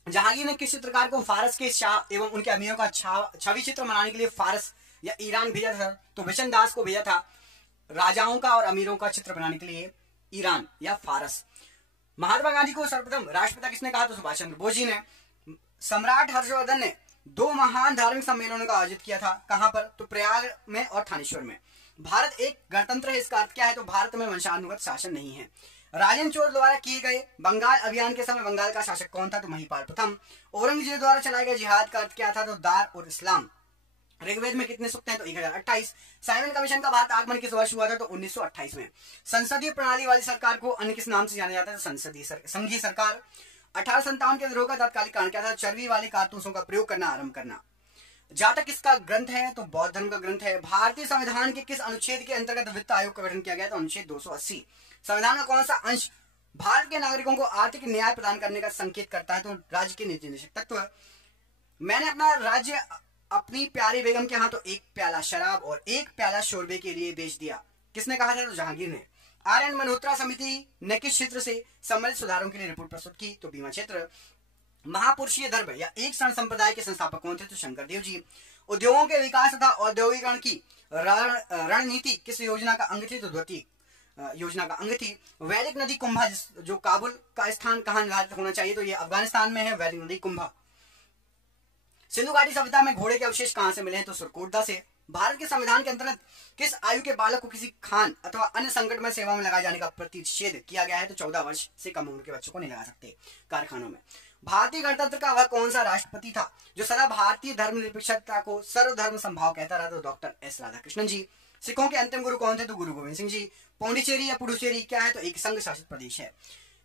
जहांगीर ने किस चित्रकार को फारस के शाह एवं उनके अमीरों का छवि चित्र बनाने के लिए फारस या ईरान भेजा था? तो बिशन दास को भेजा था राजाओं का और अमीरों का चित्र बनाने के लिए ईरान या फारस। महात्मा गांधी को सर्वप्रथम राष्ट्रपिता किसने कहा? तो सुभाष चंद्र बोस जी ने। सम्राट हर्षवर्धन ने 2 महान धार्मिक सम्मेलनों का आयोजित किया था। कहां पर? तो प्रयाग में और थानेश्वर में। भारत एक गणतंत्र है, इसका अर्थ क्या है? तो भारत में वंशानुगत शासन नहीं है। राजेंद्र चोर द्वारा किए गए बंगाल अभियान के समय बंगाल का शासक कौन था? तो महिपाल प्रथम। औरंगजेब द्वारा चलाए गए जिहाद का अर्थ क्या था? तो दार और इस्लाम। ऋग्वेद में कितने सूक्त हैं? तो 1028। साइमन कमीशन का भारत आगमन किस वर्ष हुआ था? तो 1928 में। संसदीय प्रणाली वाली सरकार को अन्य किस नाम से जाना जाता है? संघीय सरकार। 1857 के विद्रोह का तात्कालिक कारण क्या था? चर्बी वाले कारतूसों का प्रयोग करना आरंभ करना। जातक किसका ग्रंथ है? तो बौद्ध धर्म का ग्रंथ है। भारतीय संविधान के किस अनुच्छेद के अंतर्गत वित्त आयोग का गठन किया गया? तो अनुच्छेद 280। संविधान का कौन सा अंश भारत के नागरिकों को आर्थिक न्याय प्रदान करने का संकेत करता है? तो राज्य के नीति निदेशक तत्व। मैंने अपना राज्य अपनी प्यारी बेगम के हाथों 1 प्याला शराब और 1 प्याला शोरबे के लिए बेच दिया। किसने कहा था? तो जहांगीर ने। आर्यन मल्होत्रा समिति ने किस क्षेत्र से सम्मिलित सुधारों के लिए रिपोर्ट प्रस्तुत की? तो बीमा क्षेत्र। महापुरुषीय धर्म या एक शरण संप्रदाय के संस्थापक कौन थे? तो शंकरदेव जी। उद्योगों के विकास तथा औद्योगिकरण की रणनीति किस योजना का अंग थी? तो द्वितीय योजना का अंग थी। वैदिक नदी कुंभा जो काबुल का स्थान कहां निर्धारित होना चाहिए? तो ये अफगानिस्तान में है वैदिक नदी कुंभा। सिंधु घाटी सभ्यता में घोड़े के अवशेष कहां से मिले हैं? तो सुरकोटदा से। भारत के संविधान के अंतर्गत किस आयु के बालक को किसी खान अथवा अन्य संकट में सेवा में लगाए जाने का प्रतिषेध किया गया है? तो 14 वर्ष से कम उम्र के बच्चों को नहीं लगा सकते कारखानों में। भारतीय गणतंत्र का वह कौन सा राष्ट्रपति था जो सदा भारतीय धर्मनिरपेक्षता को सर्वधर्म संभाव कहता रहा? तो डॉक्टर एस राधाकृष्णन जी। सिखों के अंतिम गुरु कौन थे? तो गुरु गोविंद सिंह जी। पौंडीचेरी या पुडुचेरी क्या है? तो एक संघ शासित प्रदेश है।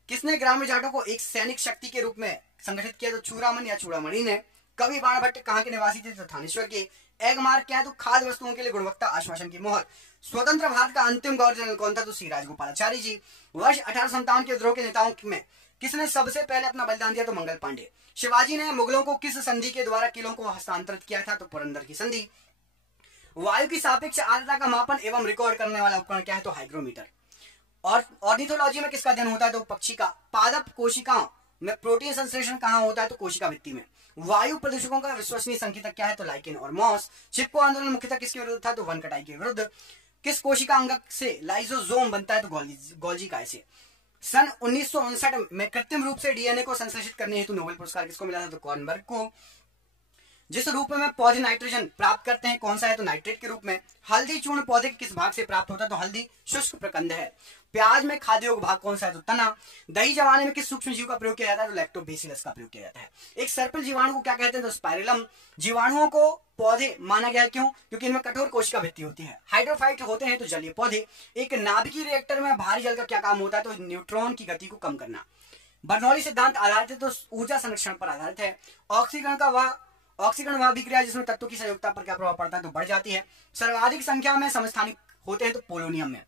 किसने ग्रामीण जाटों को एक सैनिक शक्ति के रूप में संगठित किया? तो चूड़ामन या चूड़ामणि ने। कवि बाण भट्ट कहां के निवासी थे? तो थानेश्वर के। एग मार्क क्या है? तो खाद्य वस्तुओं के लिए गुणवत्ता आश्वासन की मोहर। स्वतंत्र भारत का अंतिम गवर्नर जनरल कौन था? तो श्री राजगोपालाचारी जी। वर्ष 1857 के विद्रोह के नेताओं में किसने सबसे पहले अपना बलिदान दिया? तो मंगल पांडे। शिवाजी ने मुगलों को किस संधि के द्वारा किलों को हस्तांतरित किया था? तो पुरंदर की संधि। वायु की सापेक्ष आर्द्रता का मापन एवं रिकॉर्ड करने वाला उपकरण क्या है? तो हाइग्रोमीटर। और ऑर्निथोलॉजी में किसका अध्ययन होता है? तो पक्षी का। पादप कोशिकाओं में प्रोटीन संश्लेषण कहां होता है? तो कोशिका भित्ति में। वायु प्रदूषकों का विश्वसनीय संकेतक क्या है? तो लाइकेन और मॉस। चिपको आंदोलन मुख्यतः किसके विरुद्ध था? तो वन कटाई के विरुद्ध। किस कोशिका अंगक से लाइसोसोम बनता है? तो गोल्जी काय से। सन 1959 में कृत्रिम रूप से डीएनए को संश्लेषित करने हेतु नोबेल पुरस्कार किसको मिला था? तो कॉर्नबर्ग को। जिस रूप में पौधे नाइट्रोजन प्राप्त करते हैं कौन सा है? तो नाइट्रेट के रूप में। हल्दी चूर्ण पौधे के किस भाग से प्राप्त होता है? तो हल्दी शुष्क प्रकंद है। प्याज में खाद्य योग्य भाग कौन सा है? तो तना। दही जमाने में किस सूक्ष्म जीव का प्रयोग किया जाता है? तो लैक्टोबैसिलस का प्रयोग किया जाता है। एक सर्पिल जीवाणु को क्या कहते हैं? तो स्पाइरलम। जीवाणुओं को पौधे माना गया है, क्यों? क्योंकि इनमें कठोर कोशिका भित्ति होती है। हाइड्रोफाइट होते हैं तो जलीय पौधे। एक नाभिकीय रिएक्टर में भारी जल का क्या काम होता है? तो न्यूट्रॉन की गति को कम करना। बर्नौली सिद्धांत आधारित है तो ऊर्जा संरक्षण पर आधारित है। ऑक्सीकरण वह अभिक्रिया जिसमें तत्वों की संयोजकता पर क्या प्रभाव पड़ता है? तो बढ़ जाती है। सर्वाधिक संख्या में समस्थानिक होते हैं तो पोलोनियम में।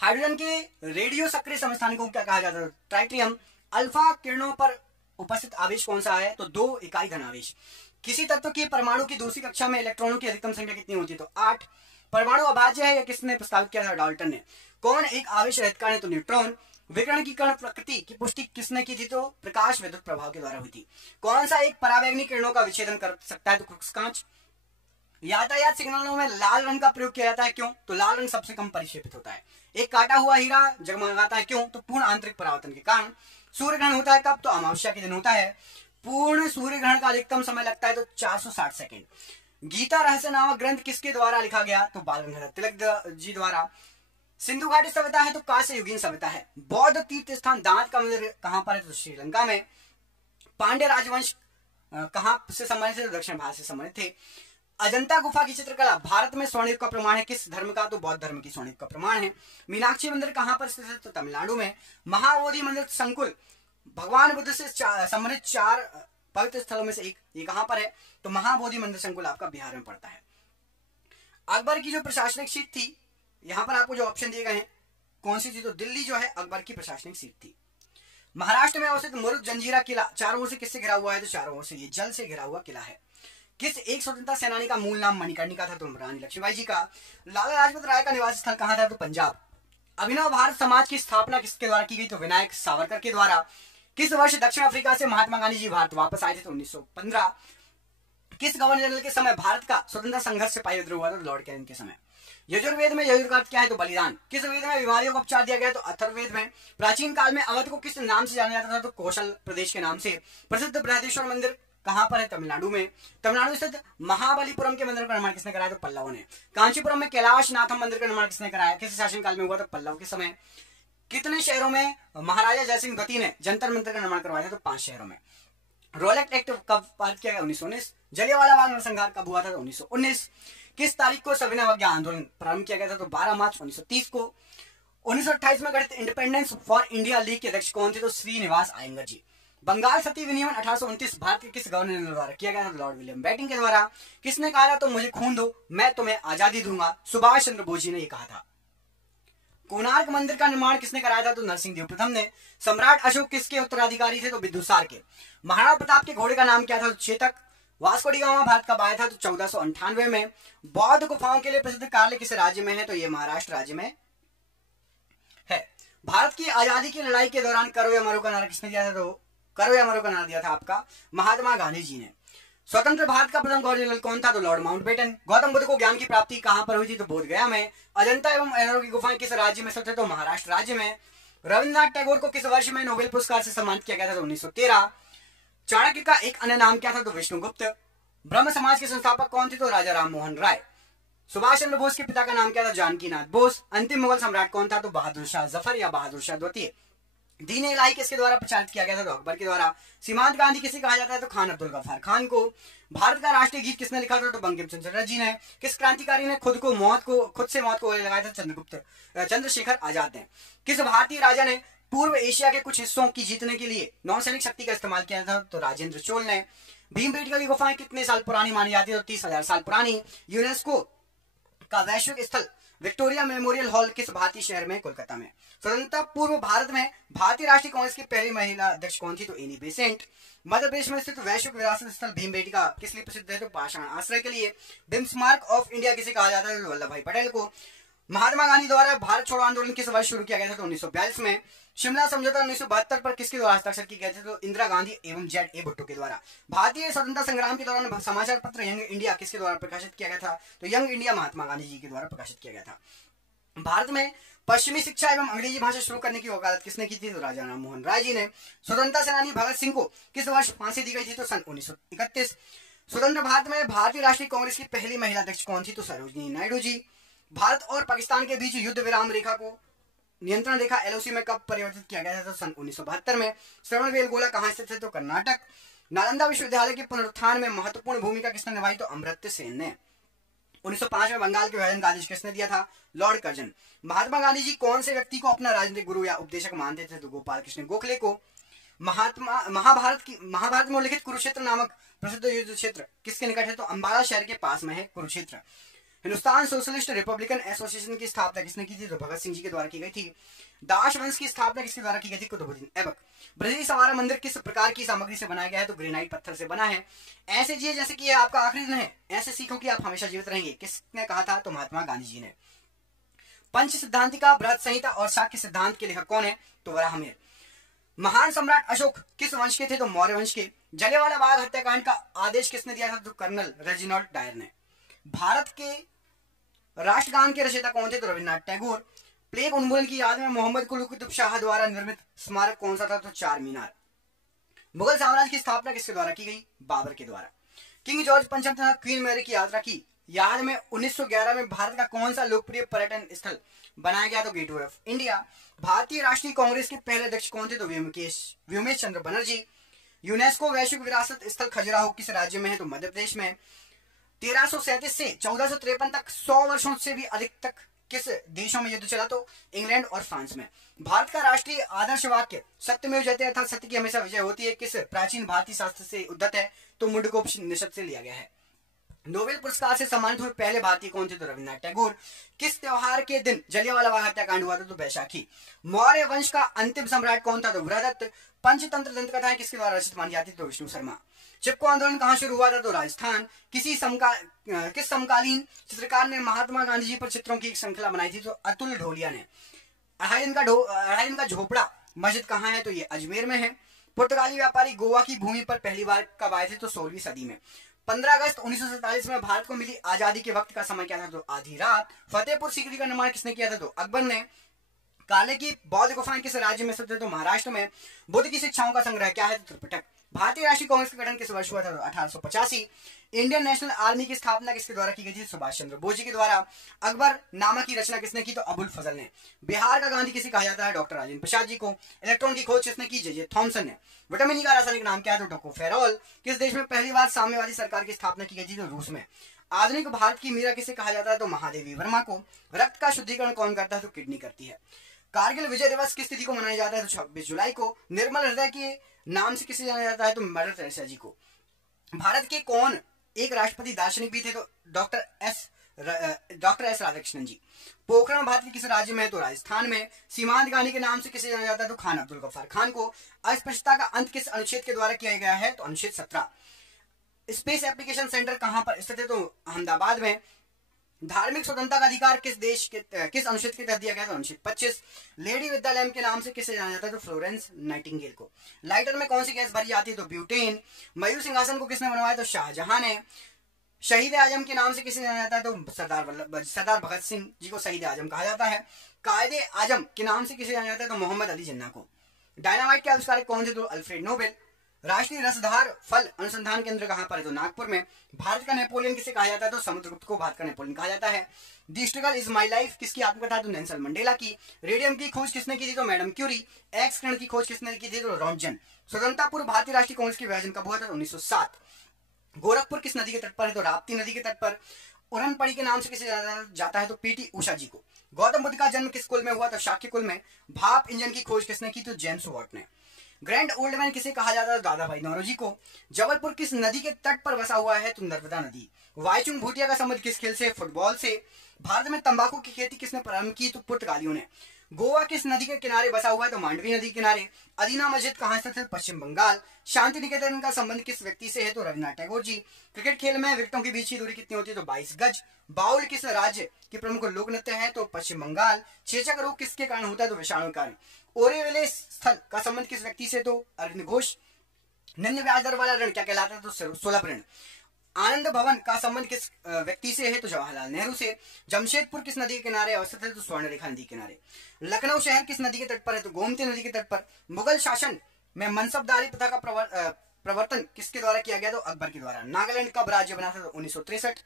हाइड्रोजन के रेडियो सक्रिय समस्थानिकों को क्या कहा जाता है? ट्राइटियम। अल्फा किरणों पर उपस्थित आवेश कौन सा है? तो 2 इकाई धनावेश। किसी तत्व की परमाणु की दूसरी कक्षा में इलेक्ट्रॉनों की अधिकतम संख्या कितनी होती है? तो 8। परमाणु अभाज्य है या किसने प्रस्तावित किया था? डाल्टन ने। कौन एक आवेश रहित कण है? तो न्यूट्रॉन। विकिरण की कण प्रकृति की पुष्टि किसने की थी? तो प्रकाश विद्युत प्रभाव के द्वारा हुई थी। कौन सा एक परावैंगनी किरणों का विच्छेदन कर सकता है? तो क्रुक्स कांच। यातायात सिग्नलों में लाल रंग का प्रयोग किया जाता है, क्यों? तो लाल रंग सबसे कम परिक्षेपित होता है। एक काटा हुआ हीरा जगमगाता है, क्यों? तो पूर्ण आंतरिक परावर्तन के कारण। सूर्य ग्रहण होता है कब? तो अमावस्या के दिन होता है। पूर्ण सूर्य ग्रहण का अधिकतम समय लगता है तो 460 सेकेंड। गीता रहस्य नामक ग्रंथ किसके द्वारा लिखा गया? तो बाल गंगाधर तिलक जी द्वारा। सिंधु घाटी सभ्यता है तो कांस्य युगीन सभ्यता है। बौद्ध तीर्थ स्थान दांत का मंदिर कहां पर है? तो श्रीलंका में। पांड्य राजवंश कहां से संबंधित थे? तो दक्षिण भारत से संबंधित थे। अजंता गुफा की चित्रकला भारत में स्वर्ण युग का प्रमाण है, किस धर्म का? तो बौद्ध धर्म की स्वर्ण युग का प्रमाण है। मीनाक्षी मंदिर कहां पर स्थित है? तो तमिलनाडु में। महाबोधि मंदिर संकुल भगवान बुद्ध से संबंधित 4 पवित्र स्थलों में से एक, ये कहां पर है? तो महाबोधि मंदिर संकुल आपका बिहार में पड़ता है। अकबर की जो प्रशासनिक सीट थी, यहां पर आपको जो ऑप्शन दिए गए हैं कौन सी थी, तो दिल्ली जो है अकबर की प्रशासनिक सीट थी। महाराष्ट्र में अवस्थित मुरुग जंजीरा किला चारों ओर से किससे घिरा हुआ है, तो चारों ओर से ये जल से घिरा हुआ किला है। किस एक स्वतंत्रता सेनानी का मूल नाम मणिकर्णिका था, तो रानी लक्ष्मीबाई जी का। लाला लाजपत राय का निवास स्थल कहां था, तो पंजाब। अभिनव भारत समाज की स्थापना किसके द्वारा की गई, तो विनायक सावरकर के द्वारा। किस वर्ष दक्षिण अफ्रीका से महात्मा गांधी जी भारत वापस आए थे, तो 1915। किस गवर्नर जनरल के समय भारत का स्वतंत्रता संघर्ष सिपाही विद्रोह हुआ था, तो लॉर्ड कैनिंग के समय। यजुर्वेद में यजुर का अर्थ क्या है, तो बलिदान। किस वेद में बीमारियों का उपचार दिया गया, तो अथर्ववेद में। प्राचीन काल में अवध को किस नाम से जाना जाता था, तो कौशल प्रदेश के नाम से। प्रसिद्ध बृहदेश्वर मंदिर कहां पर है, तमिलनाडु में। तमिलनाडु स्थित महाबलीपुरम के मंदिर का निर्माण किसने कराया, तो पल्लवों ने। कांचीपुरम में कैलाश नाथम मंदिर का निर्माण किसने कराया, किस शासनकाल में हुआ, तो पल्लव के समय। कितने शहरों में महाराजा जयसिंह द्वितीय ने जंतर मंतर का निर्माण करवाया था, तो 5 शहरों में। रोलेट एक्ट कब पारित किया गया, 1919। जलियांवाला बाग नरसंहार कब हुआ था, तो 1919। किस तारीख को सविनय अवज्ञा आंदोलन प्रारंभ किया गया था, तो 12 मार्च 1930 को। 1928 में गठित इंडिपेंडेंस फॉर इंडिया लीग के अध्यक्ष कौन थे, तो श्रीनिवास अयंगर जी। बंगाल सती विनियमन 1829 भारत के किस गवर्नर जनरल द्वारा किया गया था, लॉर्ड विलियम बेंटिंग के द्वारा। किसने कहा था, तो मुझे खून दो मैं तुम्हें आजादी दूंगा, सुभाष चंद्र बोस जी ने यह कहा था। कोणार्क मंदिर का निर्माण किसने कराया था, तो नरसिंह देव प्रथम ने। सम्राट अशोक किसके उत्तराधिकारी थे, तो बिंदुसार के। महाराणा प्रताप के घोड़े का नाम क्या था, तो Chetak. Vasco D gamma Bharat कब आया था, तो 1498 में। बौद्ध गुफाओं के लिए प्रसिद्ध कार्य किस राज्य में है, तो ये महाराष्ट्र राज्य में है। भारत की आजादी की लड़ाई के दौरान करो या मरो का नारा किसने दिया था, तो करो या मरो का नारा दिया था आपका महात्मा गांधी जी ने। स्वतंत्र भारत का प्रथम गवर्नर जनरल कौन था, तो लॉर्ड माउंटबेटन। गौतम बुद्ध को ज्ञान की प्राप्ति कहां पर हुई थी, तो बोध गया में। अजंता एवं एलोरा की गुफाएं किस राज्य में स्थित है, तो महाराष्ट्र राज्य में। रविन्द्रनाथ टैगोर को किस वर्ष में नोबेल पुरस्कार से सम्मानित किया गया था, तो 1913। चाणक्य का एक अन्य नाम क्या था, तो विष्णुगुप्त। ब्रह्म समाज के संस्थापक कौन थे, तो राजा राम मोहन राय। सुभाष चंद्र बोस के पिता का नाम क्या था, जानकीनाथ बोस। अंतिम मुगल सम्राट कौन था, तो बहादुर शाह जफर या बहादुर शाह द्वितीय। दीन इलाही किसके द्वारा प्रचारित किया गया था, तो अकबर के द्वारा। सीमांत गांधी किसे कहा जाता है, तो खान अब्दुल गफ्फार खान को। भारत का राष्ट्रीय गीत किसने लिखा था, तो बंकिम चंद्र जी ने। किस क्रांतिकारी ने खुद से मौत को लगाया था, चंद्रशेखर आजाद ने। किस भारतीय राजा ने पूर्व एशिया के कुछ हिस्सों की जीतने के लिए नौसैनिक शक्ति का इस्तेमाल किया था, तो राजेंद्र चोल ने। भीमबेटका की गुफाएं कितने साल पुरानी मानी जाती है, तो 30,000 साल पुरानी। यूनेस्को का वैश्विक स्थल विक्टोरिया मेमोरियल हॉल किस भारतीय शहर में, कोलकाता में। स्वतंत्रता पूर्व भारत में भारतीय राष्ट्रीय कांग्रेस की पहली महिला अध्यक्ष कौन थी, तो एनी बेसेंट। मध्य प्रदेश में स्थित वैश्विक विरासत स्थल भीमबेटका किस लिए प्रसिद्ध है, तो पाषाण आश्रय के लिए। बिस्मार्क ऑफ इंडिया किसे कहा जाता है, तो वल्लभ भाई पटेल को। महात्मा गांधी द्वारा भारत छोड़ो आंदोलन किस वर्ष शुरू किया गया था, तो 1942 में। शिमला समझौता 1972 पर किसके द्वारा हस्ताक्षर किए गए थे, तो इंदिरा गांधी एवं जेड ए भुट्टो के द्वारा। भारतीय स्वतंत्रता संग्राम के दौरान समाचार पत्र यंग इंडिया किसके द्वारा प्रकाशित किया गया था, तो यंग इंडिया महात्मा गांधी जी के द्वारा प्रकाशित किया गया था। भारत में पश्चिमी शिक्षा एवं अंग्रेजी भाषा शुरू करने की वकालत किसने की थी, तो राजा राम मोहन राय जी ने। स्वतंत्रता सेनानी भगत सिंह को किस वर्ष फांसी दी गई थी, तो सन 1931। स्वतंत्र भारत में भारतीय राष्ट्रीय कांग्रेस की पहली महिला अध्यक्ष कौन थी, तो सरोजिनी नायडू जी। भारत और पाकिस्तान के बीच युद्ध विराम रेखा को नियंत्रण रेखा एलओसी में कब परिवर्तित किया गया था, तो सन 1972 में। श्रवणबेलगोला कहां स्थित है, तो कर्नाटक। नालंदा विश्वविद्यालय के पुनरुत्थान में महत्वपूर्ण भूमिका किसने निभाई, तो अमर्त्य सेन ने। 1905 में बंगाल के विभाजन का आदेश किसने दिया था, लॉर्ड कर्जन। महात्मा गांधी जी कौन से व्यक्ति को अपना राजनीतिक गुरु या उपदेशक मानते थे, तो गोपाल कृष्ण गोखले को। महाभारत में उल्लिखित कुरुक्षेत्र नामक प्रसिद्ध युद्ध क्षेत्र किसके निकट है, तो अंबाला शहर के पास में है Kurukshetra. Hindustan socialist Republican association की स्थापना किसने की थी, तो भगत सिंह जी के द्वारा की गई थी। दास वंश की स्थापना किसके द्वारा की गई थी, कुतुबुद्दीन ऐबक। ब्रजरी सवारा मंदिर किस प्रकार की सामग्री से बनाया गया है, तो ग्रेनाइट पत्थर से बना है। ऐसे जिए जैसे कि आपका आखिरी दिन है, ऐसे सीखो कि आप हमेशा जीवित रहेंगे, किसने कहा था, तो महात्मा गांधी जी ने। पंच सिद्धांतिका, बृहत संहिता और शाक्य सिद्धांत के लेखक कौन है, तो वराहमिहिर। महान सम्राट अशोक किस वंश के थे, तो मौर्य वंश के। जलियांवाला बाग हत्याकांड का आदेश किसने दिया था, तो कर्नल रेजिनाल्ड डायर ने। भारत के राष्ट्रगान के रचयिता कौन थे, तो रविन्द्रनाथ टैगोर। प्लेग उन्मूलन की याद में मोहम्मद कुतुब शाह द्वारा निर्मित स्मारक कौन सा था, तो चार मीनार। मुगल साम्राज्य की स्थापना किसके द्वारा की गई, बाबर के द्वारा। किंग जॉर्ज पंचम तथा क्वीन मैरी की यात्रा की याद में 1911 में भारत का कौन सा लोकप्रिय पर्यटन स्थल बनाया गया, तो गेटवे ऑफ इंडिया। भारतीय राष्ट्रीय कांग्रेस के पहले अध्यक्ष कौन थे, तो व्योमेश चंद्र बनर्जी। यूनेस्को वैश्विक विरासत स्थल खजुराहो किस राज्य में है, तो मध्य प्रदेश में। 1337 से 1453 तक 100 वर्षों से भी अधिक तक किस देशों में युद्ध चला, तो इंग्लैंड और फ्रांस में। भारत का राष्ट्रीय आदर्श वाक्य सत्यमेव जयते अर्थात सत्य की हमेशा विजय होती है किस प्राचीन भारतीय शास्त्र से उद्धत है, तो मुंडकोपनिषद से लिया गया है। नोबेल पुरस्कार से सम्मानित हुए पहले भारतीय कौन थे? तो रविन्द्रनाथ टैगोर। किस त्योहार के दिन जलियांवाला बाग हत्याकांड हुआ था? तो बैसाखी। मौर्य वंश का अंतिम सम्राट कौन था? तो वृहदत्त। पंचतंत्र दंत कथाएं किसके द्वारा रचित मानी जाती? तो विष्णु शर्मा। चिपको आंदोलन कहां शुरू हुआ था? तो राजस्थान। किस समकालीन चित्रकार ने महात्मा गांधी जी पर चित्रों की एक श्रृंखला बनाई थी? तो अतुल ढोलिया ने। अढ़ाई दिन का झोपड़ा मस्जिद कहाँ है? तो ये अजमेर में है। पुर्तगाली व्यापारी गोवा की भूमि पर पहली बार कब आए थे? तो 16वीं सदी में। 15 अगस्त 1947 में भारत को मिली आजादी के वक्त का समय क्या था? तो आधी रात। फतेहपुर सीकरी का निर्माण किसने किया था? तो अकबर ने। काले की बौद्ध गुफाएं किस राज्य में स्थित है? तो महाराष्ट्र में। बुद्ध की शिक्षाओं का संग्रह क्या है? तो त्रिपिटक। भारतीय राष्ट्रीय कांग्रेस का गठन किस वर्ष हुआ था? तो 1885। इंडियन नेशनल आर्मी की स्थापना किसके द्वारा की गई थी? सुभाष चंद्र बोस जी के द्वारा। अकबर नामा की रचना किसने की? तो अबुल फजल ने। बिहार का गांधी किसे कहा जाता है? डॉक्टर राजेंद्र प्रसाद जी को। इलेक्ट्रॉन की खोज किसने की? जे थॉमसन ने। विटामिन ई का रासायनिक नाम क्या है? तो टोकोफेरॉल। किस देश में पहली बार साम्यवादी सरकार की स्थापना की गई थी? तो रूस में। आधुनिक भारत की मीरा किसे कहा जाता है? तो महादेवी वर्मा को। रक्त का शुद्धिकरण कौन करता है? तो किडनी करती है। कारगिल विजय दिवस किस तिथि को मनाया जाता है? तो 26 जुलाई को। निर्मल हृदय के नाम से किसे जाना जाता है? तो मदर टेरेसा जी को। भारत के कौन एक राष्ट्रपति दार्शनिक भी थे? तो डॉक्टर एस राधाकृष्णन जी। पोखरण भारत के किस राज्य में है? तो राजस्थान में। सीमांत गांधी के नाम से किसे जाना जाता है? तो खान अब्दुल गफ्फार खान को। अस्पृश्यता का अंत किस अनुच्छेद के द्वारा किया गया है? तो अनुच्छेद 17। स्पेस एप्लीकेशन सेंटर कहां पर स्थित है? तो अहमदाबाद में। धार्मिक स्वतंत्रता का अधिकार किस अनुच्छेद के तहत दिया गया? तो अनुच्छेद 25। लेडी विद्यालय के नाम से किसे जाना जाता है? तो फ्लोरेंस नाइटिंगेल को। लाइटर में कौन सी गैस भरी जाती है? तो ब्यूटेन। मयूर सिंहासन को किसने बनवाया? तो शाहजहां ने। शहीद आजम के नाम से किसे जाना जाता है? तो सरदार भगत सिंह जी को शहीद आजम कहा जाता है। कायदे आजम के नाम से किसे जाना जाता है? तो मोहम्मद अली जिन्ना को। डायनामाइट के आविष्कारक कौन थे? तो अल्फ्रेड नोबेल। राष्ट्रीय रसधार फल अनुसंधान केंद्र कहां पर है? तो नागपुर में। भारत का नेपोलियन किसे कहा जाता है? तो समुद्रगुप्त को भारत का नेपोलियन कहा जाता है। The struggle is my life किसकी आत्मकथा? तो नेल्सन मंडेला की। रेडियम की खोज किसने की थी? तो मैडम क्यूरी। एक्स किरण की खोज किसने की थी? तो रॉन्टजन। स्वतंत्रता पूर्व भारतीय राष्ट्रीय कांग्रेस की विभाजन कब हुआ था? 1907। गोरखपुर किस नदी के तट पर है? तो राप्ती नदी के तट पर। उड़न पड़ी के नाम से किसे जाता है? तो पीटी उषा जी को। गौतम बुद्ध का जन्म किस कुल में हुआ? तो शाक्य कुल में। भाप इंजन की खोज किसने की? तो जेम्स वॉट ने। ग्रैंड ओल्ड मैन किसे कहा जाता है? दादा भाई नौरोजी को। जबलपुर किस नदी के तट पर बसा हुआ है? तो नर्मदा नदी। वाईचुंग भूटिया का संबंध किस खेल से? फुटबॉल से। भारत में तंबाकू की खेती किसने प्रारंभ की? तो पुर्तगालियों ने। गोवा किस नदी के किनारे बसा हुआ है? तो मांडवी नदी के किनारे। अदीना मस्जिद कहां स्थित है? पश्चिम बंगाल। शांति निकेतन का संबंध किस व्यक्ति से है? तो रविन्द्रनाथ टैगोर जी। क्रिकेट खेल में विकेटों के बीच की दूरी कितनी होती है? तो 22 गज। बाउल किस राज्य की प्रमुख लोक नृत्य है? तो पश्चिम बंगाल। चेचक रोग किसके कारण होता है? तो विषाणु कारण। ओरेविले स्थल का संबंध किस व्यक्ति से? तो अरविंद घोष। निम्न ब्याज दर वाला ऋण क्या कहलाता है? तो सुलभ ऋण। आनंद भवन का संबंध किस व्यक्ति से है? तो जवाहरलाल नेहरू से। जमशेदपुर किस नदी के किनारे अवस्थित है? तो स्वर्णरेखा नदी के किनारे। लखनऊ शहर किस नदी के तट पर है? तो गोमती नदी के तट पर। मुगल शासन में मनसबदारी प्रथा का प्रवर्तन किसके द्वारा किया गया? तो अकबर के द्वारा। नागालैंड कब राज्य बना था? तो 1963।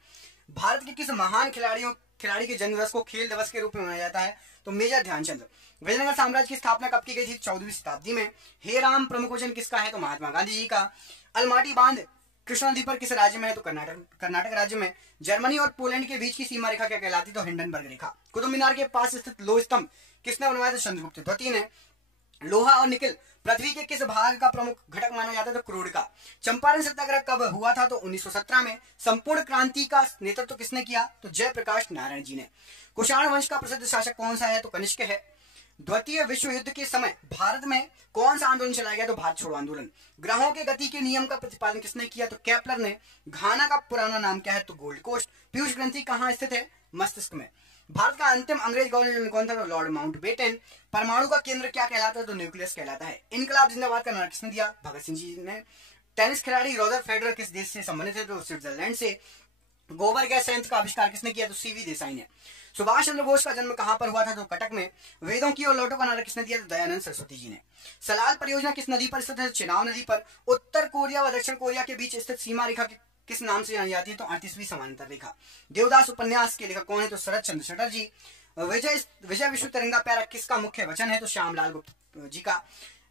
भारत के किस महान खिलाड़ी के जन्म दिवस को खेल दिवस के रूप में मनाया जाता है? तो मेजर ध्यानचंद। विजयनगर साम्राज्य की स्थापना कब की गई थी? 14वीं शताब्दी में। हे राम प्रमुख वचन किसका है? तो महात्मा गांधी जी का। अलमाटी बांध कृष्णा नदी पर किस राज्य में है? तो कर्नाटक राज्य में। जर्मनी और पोलैंड के बीच की सीमा रेखा क्या कहलाती? तो हिंडनबर्ग रेखा। कुतुब मीनार के पास स्थित लोह स्तंभ किसने बनवाया? तो चंद्रगुप्त द्वितीय ने। लोहा और निकल पृथ्वी के किस भाग का प्रमुख घटक माना जाता है? तो क्रूड का। चंपारण सत्याग्रह कब हुआ था? तो 1917 में। संपूर्ण क्रांति का नेतृत्व किसने किया? तो जयप्रकाश नारायण जी ने। कुषाण वंश का प्रसिद्ध शासक कौन सा है? तो कनिष्क है। द्वितीय विश्व युद्ध के समय भारत में कौन सा आंदोलन चलाया गया? तो भारत छोड़ो आंदोलन। ग्रहों के गति के नियम का प्रतिपादन किसने किया? तो केपलर ने। घाना का पुराना नाम क्या है? तो गोल्ड कोस्ट। पीयूष ग्रंथि कहाँ स्थित है? मस्तिष्क में। भारत का अंतिम अंग्रेज गवर्नर कौन था? तो लॉर्ड माउंटबेटन। परमाणु का केंद्र क्या कहलाता है? तो न्यूक्लियस कहलाता है। इनकलाब जिंदाबाद का नारा किसने दिया? भगत सिंह जी ने। टेनिस खिलाड़ी रॉजर फेडरर किस देश से संबंधित है? तो स्विट्जरलैंड से। गोबर गैस संयंत्र का आविष्कार किसने किया? तो सीवी देसाई ने। सुभाष चंद्र बोस का जन्म कहां पर हुआ था? तो कटक में। वेदों की और लौटों का नारा किसने दिया? तो दयानंद सरस्वती जी ने। सलाल परियोजना किस नदी पर स्थित है? चिनाब नदी पर। उत्तर कोरिया व दक्षिण कोरिया के बीच स्थित सीमा रेखा किस नाम से जानी जाती है? तो 38वीं समांतर रेखा। देवदास उपन्यास के लेखक कौन है? तो शरद चंद्र चटर्जी। विजय विश्व तिरंगा प्यारा किसका मुख्य वचन है? तो श्यामलाल गुप्त जी का।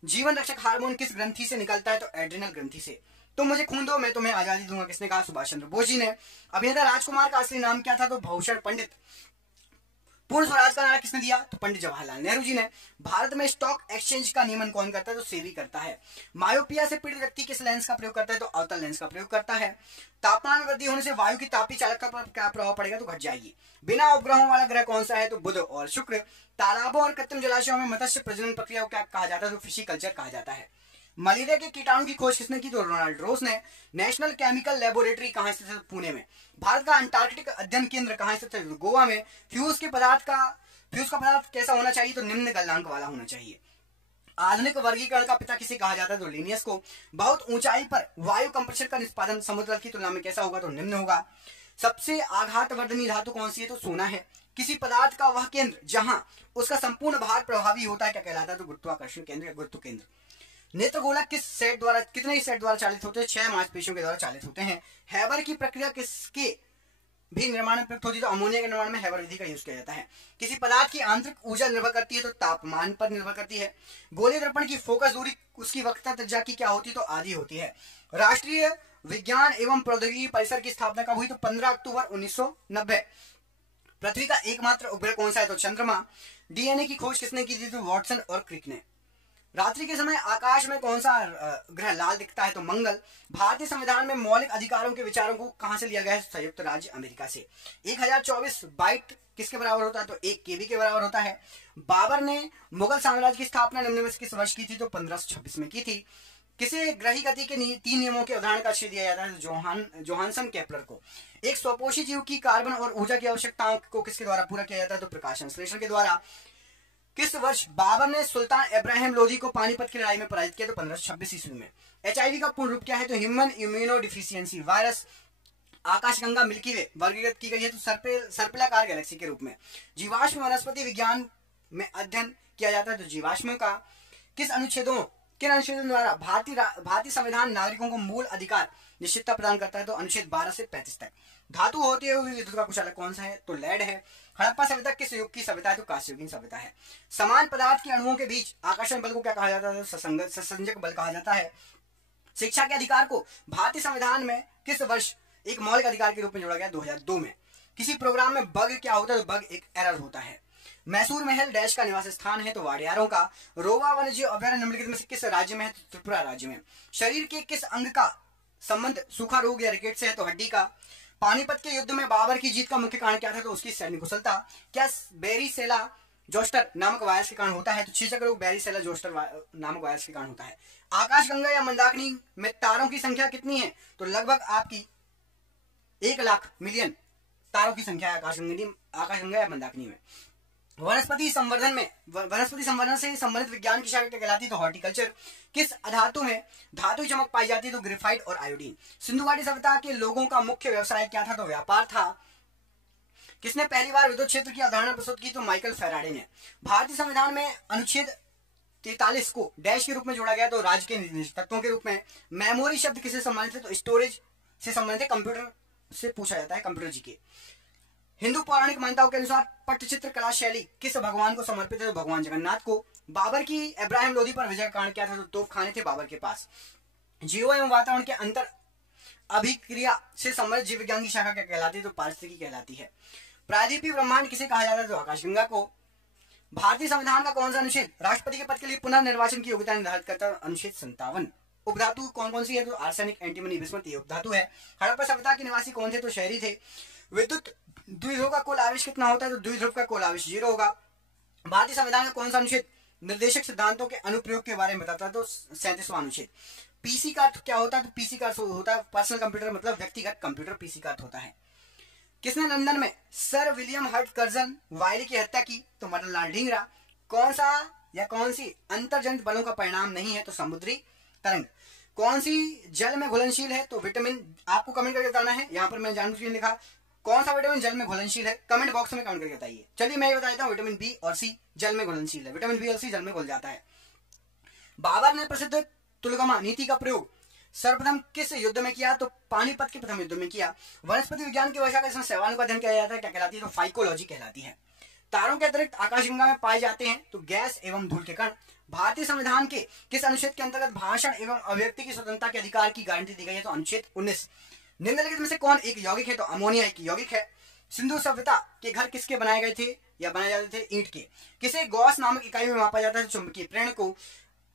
जीवन रक्षक हार्मोन किस ग्रंथि से निकलता है? तो एड्रिनल ग्रंथि से। तो मुझे खून दो मैं तुम्हें आजादी दूंगा किसने कहा? सुभाष चंद्र बोस जी ने। अभिनेता राजकुमार का असली नाम क्या था? तो भूषण पंडित। पूर्ण स्वराज का नारा किसने दिया? तो पंडित जवाहरलाल नेहरू जी ने। भारत में स्टॉक एक्सचेंज का नियमन कौन करता है? तो सेबी करता है। मायोपिया से पीड़ित व्यक्ति किस लेंस का प्रयोग करता है? तो अवतल लेंस का प्रयोग करता है। तापमान में वृद्धि होने से वायु की तापीय चालकता पर क्या प्रभाव पड़ेगा? तो घट जाएगी। बिना उपग्रहों वाला ग्रह कौन सा है? तो बुध और शुक्र। तालाबों और कृत्रिम जलाशयों में मत्स्य प्रजनन प्रक्रिया को क्या कहा जाता है? तो फिशिकल्चर कहा जाता है। मलेरिया के कीटाणु की खोज किसने की? तो रोनाल्ड रोस ने। नेशनल केमिकल लेबोरेटरी कहां स्थित है? पुणे में। भारत का अंटार्कटिक अध्ययन केंद्र कहां स्थित है? गोवा में। फ्यूज का पदार्थ कैसा होना चाहिए? तो निम्न गलनांक वाला होना चाहिए। आधुनिक वर्गीकरण का पिता किसे कहा जाता है? तो लिनियस को। बहुत ऊंचाई पर वायु कंप्रेशर का निष्पादन समुद्र जल की तुलना में कैसा होगा? तो निम्न होगा। सबसे आघातवर्धनी धातु कौन सी है? तो सोना है। किसी पदार्थ का वह केंद्र जहां उसका संपूर्ण भार प्रभावी होता है क्या कहलाता है? तो गुरुत्वाकर्षण केंद्र या गुरुत्व केंद्र। नेत्रगोलक कितने सेट द्वारा चालित होते हैं? 6 मांसपेशियों के द्वारा चालित होते हैं। हैबर की प्रक्रिया किसके भी निर्माण में प्रयुक्त होती है? तो अमोनिया के निर्माण में हैबर विधि का यूज किया जाता है। किसी पदार्थ की आंतरिक ऊर्जा निर्भर करती है? तो तापमान पर निर्भर करती है। गोलीय दर्पण की फोकस दूरी उसकी वक्रता त्रिज्या की क्या होती है? तो आधी होती है। राष्ट्रीय विज्ञान एवं प्रौद्योगिकी परिषद की स्थापना कब हुई? तो 15 अक्टूबर 1990। पृथ्वी का एकमात्र उपग्रह कौन सा है? तो चंद्रमा। डीएनए की खोज किसने की थी? तो वॉटसन और क्रिक ने। रात्रि के समय आकाश में कौन सा ग्रह लाल दिखता है? तो मंगल। भारतीय संविधान में मौलिक अधिकारों के विचारों को कहां से लिया गया है? संयुक्त राज्य अमेरिका से। 1024 बाइट किसके बराबर होता है? तो 1 केबी के बराबर होता है। बाबर ने मुगल साम्राज्य की स्थापना निम्न में से किस वर्ष की थी? तो 1526 में की थी। किसे ग्रही गति के 3 नियमों के उदाहरण का श्रेय दिया जाता है? तो जोहानसन केपलर को। एक स्वपोषी जीव की कार्बन और ऊर्जा की आवश्यकताओं को किसके द्वारा पूरा किया जाता है? तो प्रकाश संश्लेषण के द्वारा। किस वर्ष बाबर ने सुल्तान इब्राहिम लोधी को पानीपत की लड़ाई में पराजित किया? तो 1526 ईस्वी में। एचआईवी का पूर्ण रूप क्या है? तो ह्यूमन इम्यूनो डिफिशियंसी वायरस। आकाशगंगा मिल्की वे वर्गीकृत की गई है तो सर्पिलाकार गैलेक्सी के रूप में। जीवाश्म वनस्पति विज्ञान में अध्ययन किया जाता है तो जीवाश्मों का। किन अनुच्छेदों द्वारा भारतीय संविधान नागरिकों को मूल अधिकार निश्चितता प्रदान करता है? तो अनुच्छेद 12 से 35 तक। धातु होते हुए विद्युत का कुचालक कौन सा है? तो लेड है। हड़प्पा सभ्यता किस युग की सभ्यता है? तो कांस्ययुगीन सभ्यता है। समान पदार्थ के अणुओं के बीच आकर्षण बल को क्या कहा जाता है? तो ससंजक बल कहा जाता है। शिक्षा के अधिकार को भारतीय संविधान में किस वर्ष एक मौलिक अधिकार के रूप में जोड़ा गया? 2002 में। किसी प्रोग्राम में बग क्या होता है? तो बग एक एरर होता है। मैसूर महल डैश का निवास स्थान है? तो वाडियारों का। रोवा वन्यजीव अभयारण्य निम्नलिखित में से किस राज्य में है? तो त्रिपुरा राज्य में। शरीर के किस अंग का संबंध सूखा रोग या रिकेट से है? तो हड्डी का। पानीपत के युद्ध में बाबर की जीत का मुख्य कारण क्या था? तो उसकी सैन्य कुशलता। क्या बेरीसेला जोस्टर नामक वायरस के कारण होता है? तो चेचक रोग बेरीसेला जोस्टर नामक वायरस के कारण होता है। आकाशगंगा या मंदाकिनी में तारों की संख्या कितनी है? तो लगभग आपकी 1 लाख मिलियन तारों की संख्या है आकाशगंगा या मंदाकिनी में। वनस्पति संवर्धन से संबंधित विज्ञान की शाखा कहलाती है? तो हॉर्टिकल्चर। किस धातु में धातु की चमक पाई जाती है? तो ग्रेफाइट और आयोडीन। सिंधु घाटी सभ्यता के लोगों का मुख्य व्यवसाय क्या था? तो व्यापार था। किसने पहली बार विद्युत क्षेत्र की अवधारणा प्रस्तुत की? तो माइकल फैराडे ने। भारतीय संविधान में अनुच्छेद 43 को डैश के रूप में जोड़ा गया तो राज्य के निर्देश तत्वों के रूप में। मेमोरी शब्द किससे संबंधित है? तो स्टोरेज से संबंधित है। कंप्यूटर से पूछा जाता है, कंप्यूटर जी के। हिंदू पौराणिक मान्यताओं के अनुसार पट्टचित्र कला शैली किस भगवान को समर्पित है? तो भगवान जगन्नाथ को। बाबर की इब्राहिम लोधी पर विजय का कारण क्या था? तो तोपखाने थे बाबर के पास। जीवों एवं वातावरण के अंतर अभिक्रिया से संबंधित जीव विज्ञान की शाखा क्या कहलाती है? तो पारिस्थितिकी कहलाती है। प्रायद्वीपीय ब्रह्मांड किसे कहा जाता है? तो आकाशगंगा को। भारतीय संविधान का कौन सा अनुच्छेद राष्ट्रपति के पद के लिए पुनर्निर्वाचन की योग्यता निर्धारित करता है? अनुच्छेद 57। उपधातु कौन कौन सी है? तो आर्सेनिक, एंटीमनी, बिस्मथ ये उपधातु है। हड़प्पा सभ्यता के निवासी कौन थे? तो शहरी थे। विद्युत द्विध्रुव का कुल आवेश कितना होता है? तो द्विध्रुव का कुल आवेश 0 होगा। भारतीय संविधान का कौन सा अनुच्छेद निर्देशक सिद्धांतों के अनुप्रयोग के बारे में बताता है? तो 37वां अनुच्छेद। पीसी का अर्थ क्या होता है? तो पीसी का अर्थ होता है पर्सनल कंप्यूटर, मतलब व्यक्तिगत कंप्यूटर पीसी का अर्थ होता है। किसने लंदन में सर विलियम हर्ट कर्जन वायली की हत्या की? तो मदनलाल ढींगरा। कौन सा या कौन सी अंतर्जनित बलों का परिणाम नहीं है? तो समुद्री तरंग। कौन सी जल में घुलनशील है? तो विटामिन। आपको कमेंट करके बताना है। यहाँ पर मैंने जानबूझकर लिखा कौन सा विटामिन जल में घुलनशील है, कमेंट बॉक्स में कमेंट करके बताइए। चलिए मैं ये बता देता हूँ, विटामिन बी और सी जल में घुलनशील है। विटामिन बी और सी जल में घुल जाता है। बाबर ने प्रसिद्ध तुलगमा नीति का प्रयोग सर्वप्रथम किस युद्ध में किया? तो पानीपत के प्रथम युद्ध में किया। वनस्पति विज्ञान की भाषा का इसमें सैवानों का अध्ययन किया जाता है, क्या कहलाती है? तो फाइकोलॉजी कहलाती है। तारों के अतिरिक्त आकाशगंगा में पाए जाते हैं तो गैस एवं धूल के कण। भारतीय संविधान के किस अनुच्छेद के अंतर्गत भाषण एवं अभिव्यक्ति की स्वतंत्रता के अधिकार की गारंटी दी गई है? तो अनुच्छेद 19। निम्नलिखित में से कौन एक यौगिक है? तो अमोनिया एक यौगिक है। सिंधु सभ्यता के घर किसके बनाए गए थे या बनाए जाते थे? ईंट के। किसे गॉस नामक इकाई में मापा जाता है? चुंबकीय प्रेरण को।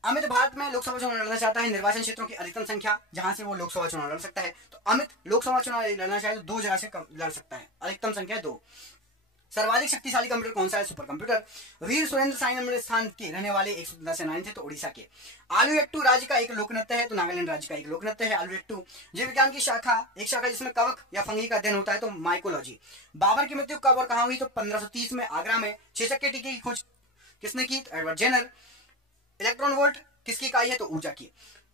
अमित भारत में लोकसभा चुनाव लड़ना चाहता है, निर्वाचन क्षेत्रों की अधिकतम संख्या जहां से वो लोकसभा चुनाव लड़ सकता है। तो अमित लोकसभा चुनाव लड़ना चाहे तो 2 जगह से लड़ सकता है, अधिकतम संख्या 2। सर्वाधिक शक्तिशाली कंप्यूटर कौन सा है? Super computer. Veer Surendra Sai number स्थान के रहने वाले 117 सेनानी थे तो उड़ीसा के। आलूयट्टू राज्य का एक लोक नृत्य है तो नागालैंड राज्य का एक लोक नृत्य है आलूयट्टू। जीव विज्ञान की शाखा, एक शाखा जिसमें कवक या फंगी का अध्ययन होता है तो माइकोलॉजी। बाबर की मृत्यु कब और कहां हुई? तो 1530 में आगरा में। चेचक के टीके की खोज किसने की? तो एडवर्ड जेनर। इलेक्ट्रॉन वोल्ट किसकी इकाई है? तो ऊर्जा की।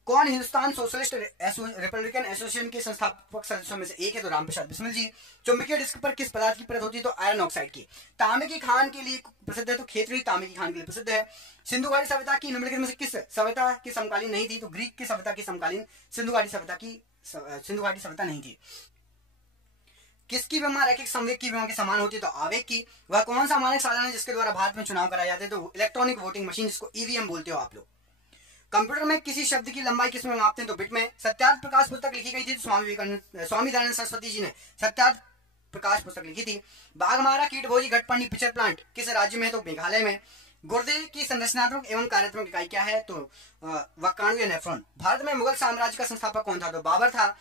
कौन हिंदुस्तान सोशलिस्ट रिपब्लिकन एसोसिएशन के संस्थापक सदस्यों में से एक है? तो रामप्रसाद बिस्मिल जी। चुंबकीय डिस्क पर किस पदार्थ की परत होती है? तो आयरन ऑक्साइड की। तांबे की खान के लिए प्रसिद्ध है तो खेतड़ी तांबे की खान के लिए प्रसिद्ध है। सिंधु घाटी सभ्यता की निम्नलिखित में से किस सभ्यता की समकालीन नहीं थी? तो ग्रीक की सभ्यता की समकालीन सिंधु घाटी सभ्यता नहीं थी। किसकी विमा रैखिक संवेग की विमा के समान होती है? तो आवेग की। वह कौन सा मानक साधन है जिसके द्वारा भारत में चुनाव कराए जाते हैं? तो इलेक्ट्रॉनिक वोटिंग मशीन, जिसको ईवीएम बोलते हो आप लोग। कंप्यूटर में किसी शब्द की लंबाई किसमें मापते हैं? तो बिट में। सत्यार्थ प्रकाश पुस्तक लिखी गई थी तो स्वामी दयानंद सरस्वती जी ने सत्यार्थ प्रकाश पुस्तक लिखी थी। बाघमारा कीटभोजी घटपर्णी पिक्चर प्लांट किस राज्य में है? तो मेघालय में। गुर्दे की संरचनात्मक एवं कार्यात्मक इकाई क्या है? तो वक्काणु या नेफ्रॉन। भारत में मुगल साम्राज्य का संस्थापक कौन था? तो बाबर था।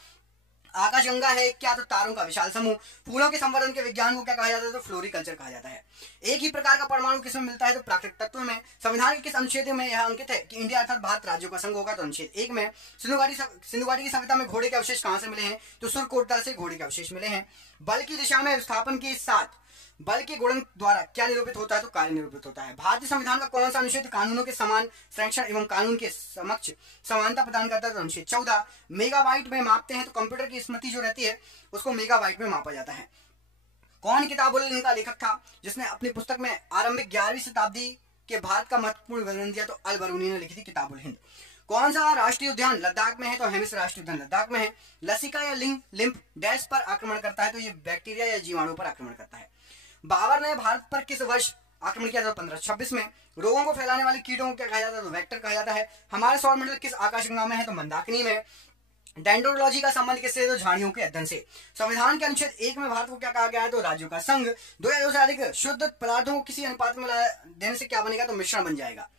आकाशगंगा है क्या? तो तारों का विशाल समूह। फूलों के संवर्धन के विज्ञान को क्या कहा जाता है? तो फ्लोरिकल्चर कहा जाता है। एक ही प्रकार का परमाणु किसमें मिलता है? तो प्राकृतिक तत्व में। संविधान के किस अनुच्छेद में यह अंकित है कि इंडिया अर्थात भारत राज्यों का संघ होगा? तो अनुच्छेद 1 में। सिंधु घाटी की सभ्यता में घोड़े के अवशेष कहां से मिले हैं? तो सुरकोटला से घोड़े के अवशेष मिले हैं। बल की दिशा में विस्थापन के साथ बल के गुणन द्वारा क्या निरूपित होता है? तो कार्य निरूपित होता है। भारतीय संविधान का कौन सा अनुच्छेद कानूनों के समान संरक्षण एवं कानून के समक्ष समानता प्रदान करता है? तो अनुच्छेद 14। मेगाबाइट में मापते हैं तो कंप्यूटर की स्मृति जो रहती है उसको मेगाबाइट में मापा जाता है। कौन किताबुल हिंद का लेखक था जिसने अपनी पुस्तक में आरंभिक 11वीं शताब्दी के भारत का महत्वपूर्ण वर्णन दिया? तो अल बरूनी ने लिखी थी किताबुल हिंद। कौन सा राष्ट्रीय उद्यान लद्दाख में है? तो हेमिस राष्ट्रीय उद्यान लद्दाख में है। लसिका या लिम्फ डैश पर आक्रमण करता है? तो ये बैक्टीरिया या जीवाणु पर आक्रमण करता है। बाबर ने भारत पर किस वर्ष आक्रमण किया था? 1526 में। रोगों को फैलाने वाले कीटों को क्या कहा जाता है? तो वेक्टर कहा जाता है। हमारे सौरमंडल किस आकाशगंगा में है? तो मंदाकिनी में। डेंड्रोलॉजी का संबंध किससे है? तो झाड़ियों के अध्ययन से। संविधान के अनुच्छेद 1 में भारत को क्या कहा गया है? तो राज्यों का संघ। 2 या 2 से अधिक शुद्ध पदार्थों को किसी अनुपात में देने से क्या बनेगा? तो मिश्रण बन जाएगा।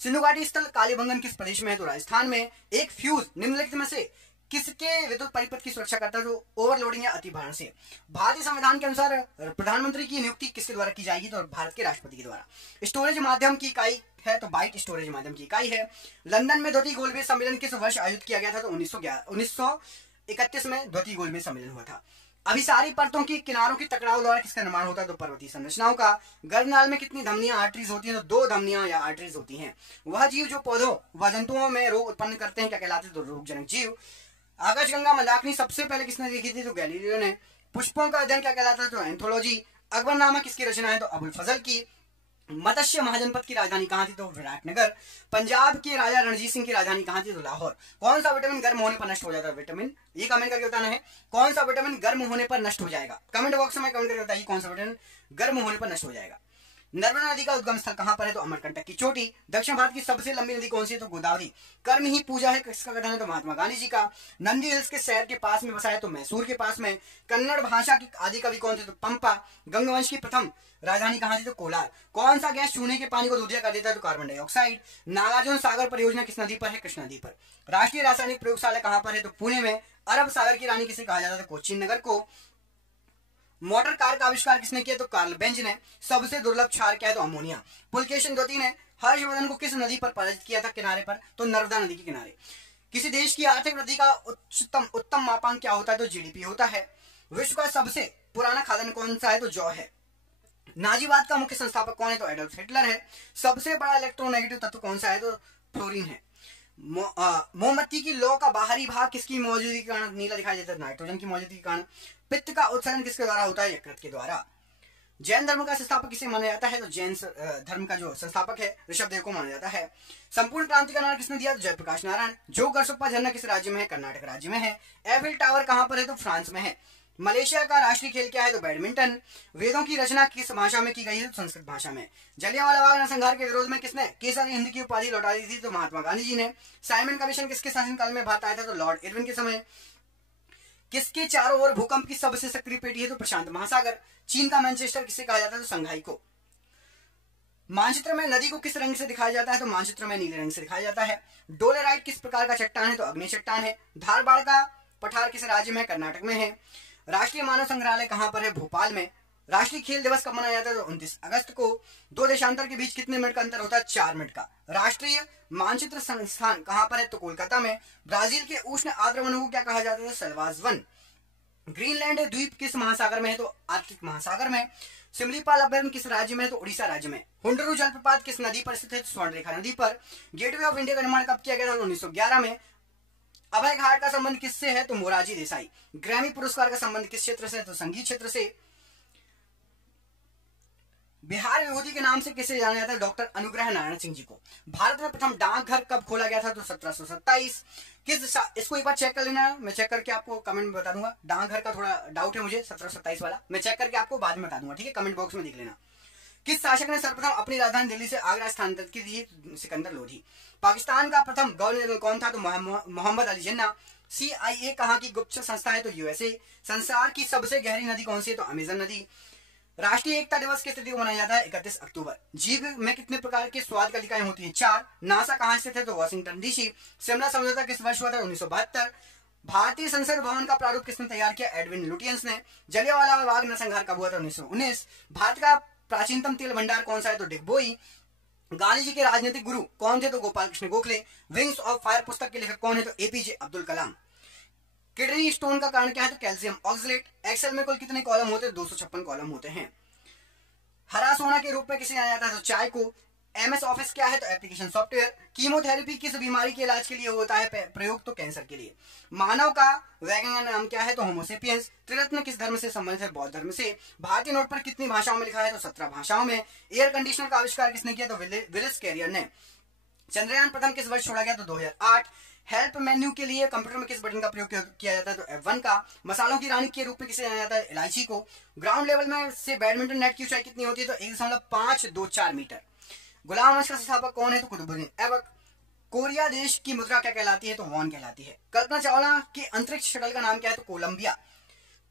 सिंधु घाटी स्थल कालीबंगन किस प्रदेश में है? तो राजस्थान में। एक फ्यूज निम्नलिखित में से किसके विद्युत परिपथ की सुरक्षा करता है? तो ओवरलोडिंग या अतिभारण से। भारतीय संविधान के अनुसार प्रधानमंत्री की नियुक्ति किसके द्वारा की जाएगी? तो भारत के राष्ट्रपति के द्वारा। स्टोरेज माध्यम की इकाई है तो बाइट स्टोरेज माध्यम की इकाई है। लंदन में द्वितीय गोलमेज सम्मेलन किस वर्ष आयोजित किया गया था? तो 1931 में द्वितीय गोलमेज सम्मेलन हुआ था। अभिसारी परतों की किनारों की टकराव द्वारा किसका निर्माण होता है? तो पर्वतीय संरचनाओं का। गर्भनाल में कितनी धमनियां आर्टरीज होती हैं? तो 2 धमनियां या आर्टरीज होती हैं। वह जीव जो पौधों व जंतुओं में रोग उत्पन्न करते हैं क्या कहलाते हैं? तो रोगजनक जीव। आकाशगंगा मंदाकिनी सबसे पहले किसने देखी थी? तो गैलीलियो ने। पुष्पों का अध्ययन क्या कहलाता है? तो एंथोलॉजी। अकबरनामा किसकी रचना है? तो अबुल फजल की। मत्स्य महाजनपद की राजधानी कहां थी? तो विराटनगर। पंजाब के राजा रणजीत सिंह की राजधानी कहां थी? तो लाहौर। कौन सा विटामिन गर्म होने पर नष्ट हो जाता है? विटामिन, ये कमेंट करके बताना है कौन सा विटामिन गर्म होने पर नष्ट हो जाएगा। कमेंट बॉक्स में कमेंट करके बताइए कौन सा विटामिन गर्म होने पर नष्ट हो जाएगा। नर्मदा नदी का उद्गम स्थल कहां पर है? तो अमरकंटक की चोटी। दक्षिण भारत की सबसे लंबी नदी कौन सी है? तो गोदावरी। कर्म ही पूजा है किसका कथन है? तो महात्मा गांधी जी का। नंदी हिल्स के शहर के पास में बसा है? तो मैसूर के पास में। कन्नड़ भाषा की आदि कवि कौन थे? तो पंपा। गंगवंश की प्रथम राजधानी कहां थी? तो कोलार। कौन सा गैस चूने के पानी को दूधिया कर देता है? तो कार्बन डाइऑक्साइड। नागार्जुन सागर परियोजना किस नदी पर है? कृष्णा नदी पर। राष्ट्रीय रासायनिक प्रयोगशाला कहां पर है? तो पुणे में। अरब सागर की रानी किसे कहा जाता है? तो कोच्चि नगर को। मोटर कार का आविष्कार किसने किया? तो कार्ल बेंज ने। सबसे दुर्लभ क्षार क्या है? तो अमोनिया। पुलकेशिन द्वितीय ने हर्षवर्धन को किस नदी पर पराजित किया था किनारे पर? तो नर्मदा नदी के किनारे। किसी देश की आर्थिक वृद्धि का उत्तम मापांक क्या होता है? तो जीडीपी होता है। विश्व का सबसे पुराना खाद्यान्न कौन सा है? तो जौ है। नाजीवाद का मुख्य संस्थापक कौन है? तो एडल्फ हिटलर है। सबसे बड़ा इलेक्ट्रोनेगेटिव तत्व कौन सा है? तो फ्लोरीन है। मोमबत्ती की लौ का बाहरी भाग किसकी मौजूदगी के कारण नीला दिखाई देता है? नाइट्रोजन की मौजूदगी के कारण। पित्त का उत्सर्जन किसके द्वारा होता है? यकृत के द्वारा। जैन धर्म का संस्थापक किसे माना जाता है? तो जैन धर्म का जो संस्थापक है ऋषभदेव को माना जाता है। संपूर्ण क्रांति का नाम किसने दिया? तो जयप्रकाश नारायण। जो गरसुप्पा झरना किस राज्य में है? कर्नाटक राज्य में है। एफिल टावर कहां पर है? तो फ्रांस में है। मलेशिया का राष्ट्रीय खेल क्या है? तो बैडमिंटन। वेदों की रचना किस भाषा में की गई है? तो संस्कृत भाषा में। जलियांवाला बाग नरसंहार के विरोध में किसने केसर हिंद की उपाधि लौटा दी थी? तो महात्मा गांधी जी ने। साइमन कमीशन किसके शासनकाल में भारत आया था? तो लॉर्ड इरविन के समय। किसके चारों ओर भूकंप की सबसे सक्रिय पेटी है? तो प्रशांत महासागर। चीन का मैनचेस्टर किसे कहा जाता है? तो संघाई को। मानचित्र में नदी को किस रंग से दिखाया जाता है? तो मानचित्र में नीले रंग से दिखाया जाता है। डोलेराइट किस प्रकार का चट्टान है? तो अग्नि चट्टान है। धारबाड़ का पठार किस राज्य में? कर्नाटक में है। राष्ट्रीय मानव संग्रहालय कहां पर है? भोपाल में। राष्ट्रीय खेल दिवस कब मनाया जाता है? तो 29 अगस्त को। दो देशांतर के बीच कितने मिनट का अंतर होता है? 4 मिनट का। राष्ट्रीय मानचित्र संस्थान कहां पर है? तो कोलकाता में। ब्राजील के उष्ण आर्द्र वनों को क्या कहा जाता है? सलवाज वन। ग्रीनलैंड द्वीप किस महासागर में है? तो आर्कटिक महासागर में। सिमलीपाल अभयारण्य किस राज्य में है? तो उड़ीसा राज्य में। हुंडरू जलप्रपात किस नदी पर स्थित है? तो स्वर्णरेखा नदी पर। गेटवे ऑफ इंडिया का निर्माण कब किया गया था? 1911 में। अभय घाट का संबंध किससे है? तो मोरारजी देसाई। ग्रैमी पुरस्कार का संबंध किस क्षेत्र से है? तो संगीत क्षेत्र से। बिहार विभूति के नाम से किसे जाना जाता है? डॉक्टर अनुग्रह नारायण सिंह जी को। भारत में प्रथम डाकघर कब खोला गया था? तो 1727। इसको एक बार चेक कर लेना, मैं चेक करके आपको कमेंट में बता दूंगा। डाकघर का थोड़ा डाउट है मुझे, 1727 वाला मैं चेक करके आपको बाद में बता दूंगा, ठीक है? कमेंट बॉक्स में देख लेना। किस शासक ने सर्वप्रथम अपनी राजधानी दिल्ली से आगरा स्थानांतरित की थी? सिकंदर लोधी। पाकिस्तान का प्रथम गवर्नर कौन था? तो मोहम्मद अली जिन्ना। CIA कहाँ की गुप्त संस्था है? तो USA। संसार की सबसे गहरी नदी कौन सी है? तो अमेजन नदी। राष्ट्रीय एकता दिवस किस तिथि को मनाया जाता है? 31 अक्टूबर। जीव में कितने प्रकार के स्वाद गलिकाएं होती हैं? 4। नासा कहां स्थित है? तो वॉशिंगटन DC। शिमला समझौता किस वर्ष हुआ था? 1972। भारतीय संसद भवन का प्रारूप किसने तैयार किया? एडविन लुटियंस ने। जलियांवाला बाग नरसंहार कब हुआ था? 1919। भारत का प्राचीनतम तेल भंडार कौन सा है? तो डिगबोई। गांधी जी के राजनीतिक गुरु कौन थे? तो Gopal Krishna Gokhale. Wings of fire पुस्तक के लेखक कौन है? तो APJ Abdul Kalam. Kidney stone का कारण क्या है? तो कैल्शियम ऑक्सलेट। एक्सेल में कुल कितने कॉलम होते हैं? 256 कॉलम होते हैं। हरा सोना के रूप में किसे जाना जाता है? तो चाय को। MS ऑफिस क्या है? तो एप्लीकेशन सॉफ्टवेयर। कीमोथेरेपी किस बीमारी के इलाज के लिए होता है प्रयोग? तो कैंसर के लिए। मानव का वैज्ञानिक नाम क्या है? तो होमोसेपियंस। त्रिरत्न किस धर्म से संबंधित है? बौद्ध धर्म से। भारतीय नोट पर कितनी भाषाओं में लिखा है? तो 17 भाषाओं में। एयर कंडीशनर का आविष्कार किसने किया? तो विलिस कैरियर ने। चंद्रयान प्रथम किस वर्ष छोड़ा गया? तो 2008। हेल्प मेन्यू के लिए कंप्यूटर में किस बटन का प्रयोग किया जाता है? तो F1 का। मसालों की रानी के रूप में किसे जाना जाता है? इलायची को। ग्राउंड लेवल में से बैडमिंटन नेट की ऊंचाई कितनी होती है? तो 1.524 मीटर। गुलाम वंश का संस्थापक कौन है? तो कुतुबुद्दीन ऐबक। कोरिया देश की मुद्रा क्या कहलाती है? तो वॉन कहलाती है। कल्पना चावला के अंतरिक्ष शटल का नाम क्या है? तो कोलंबिया।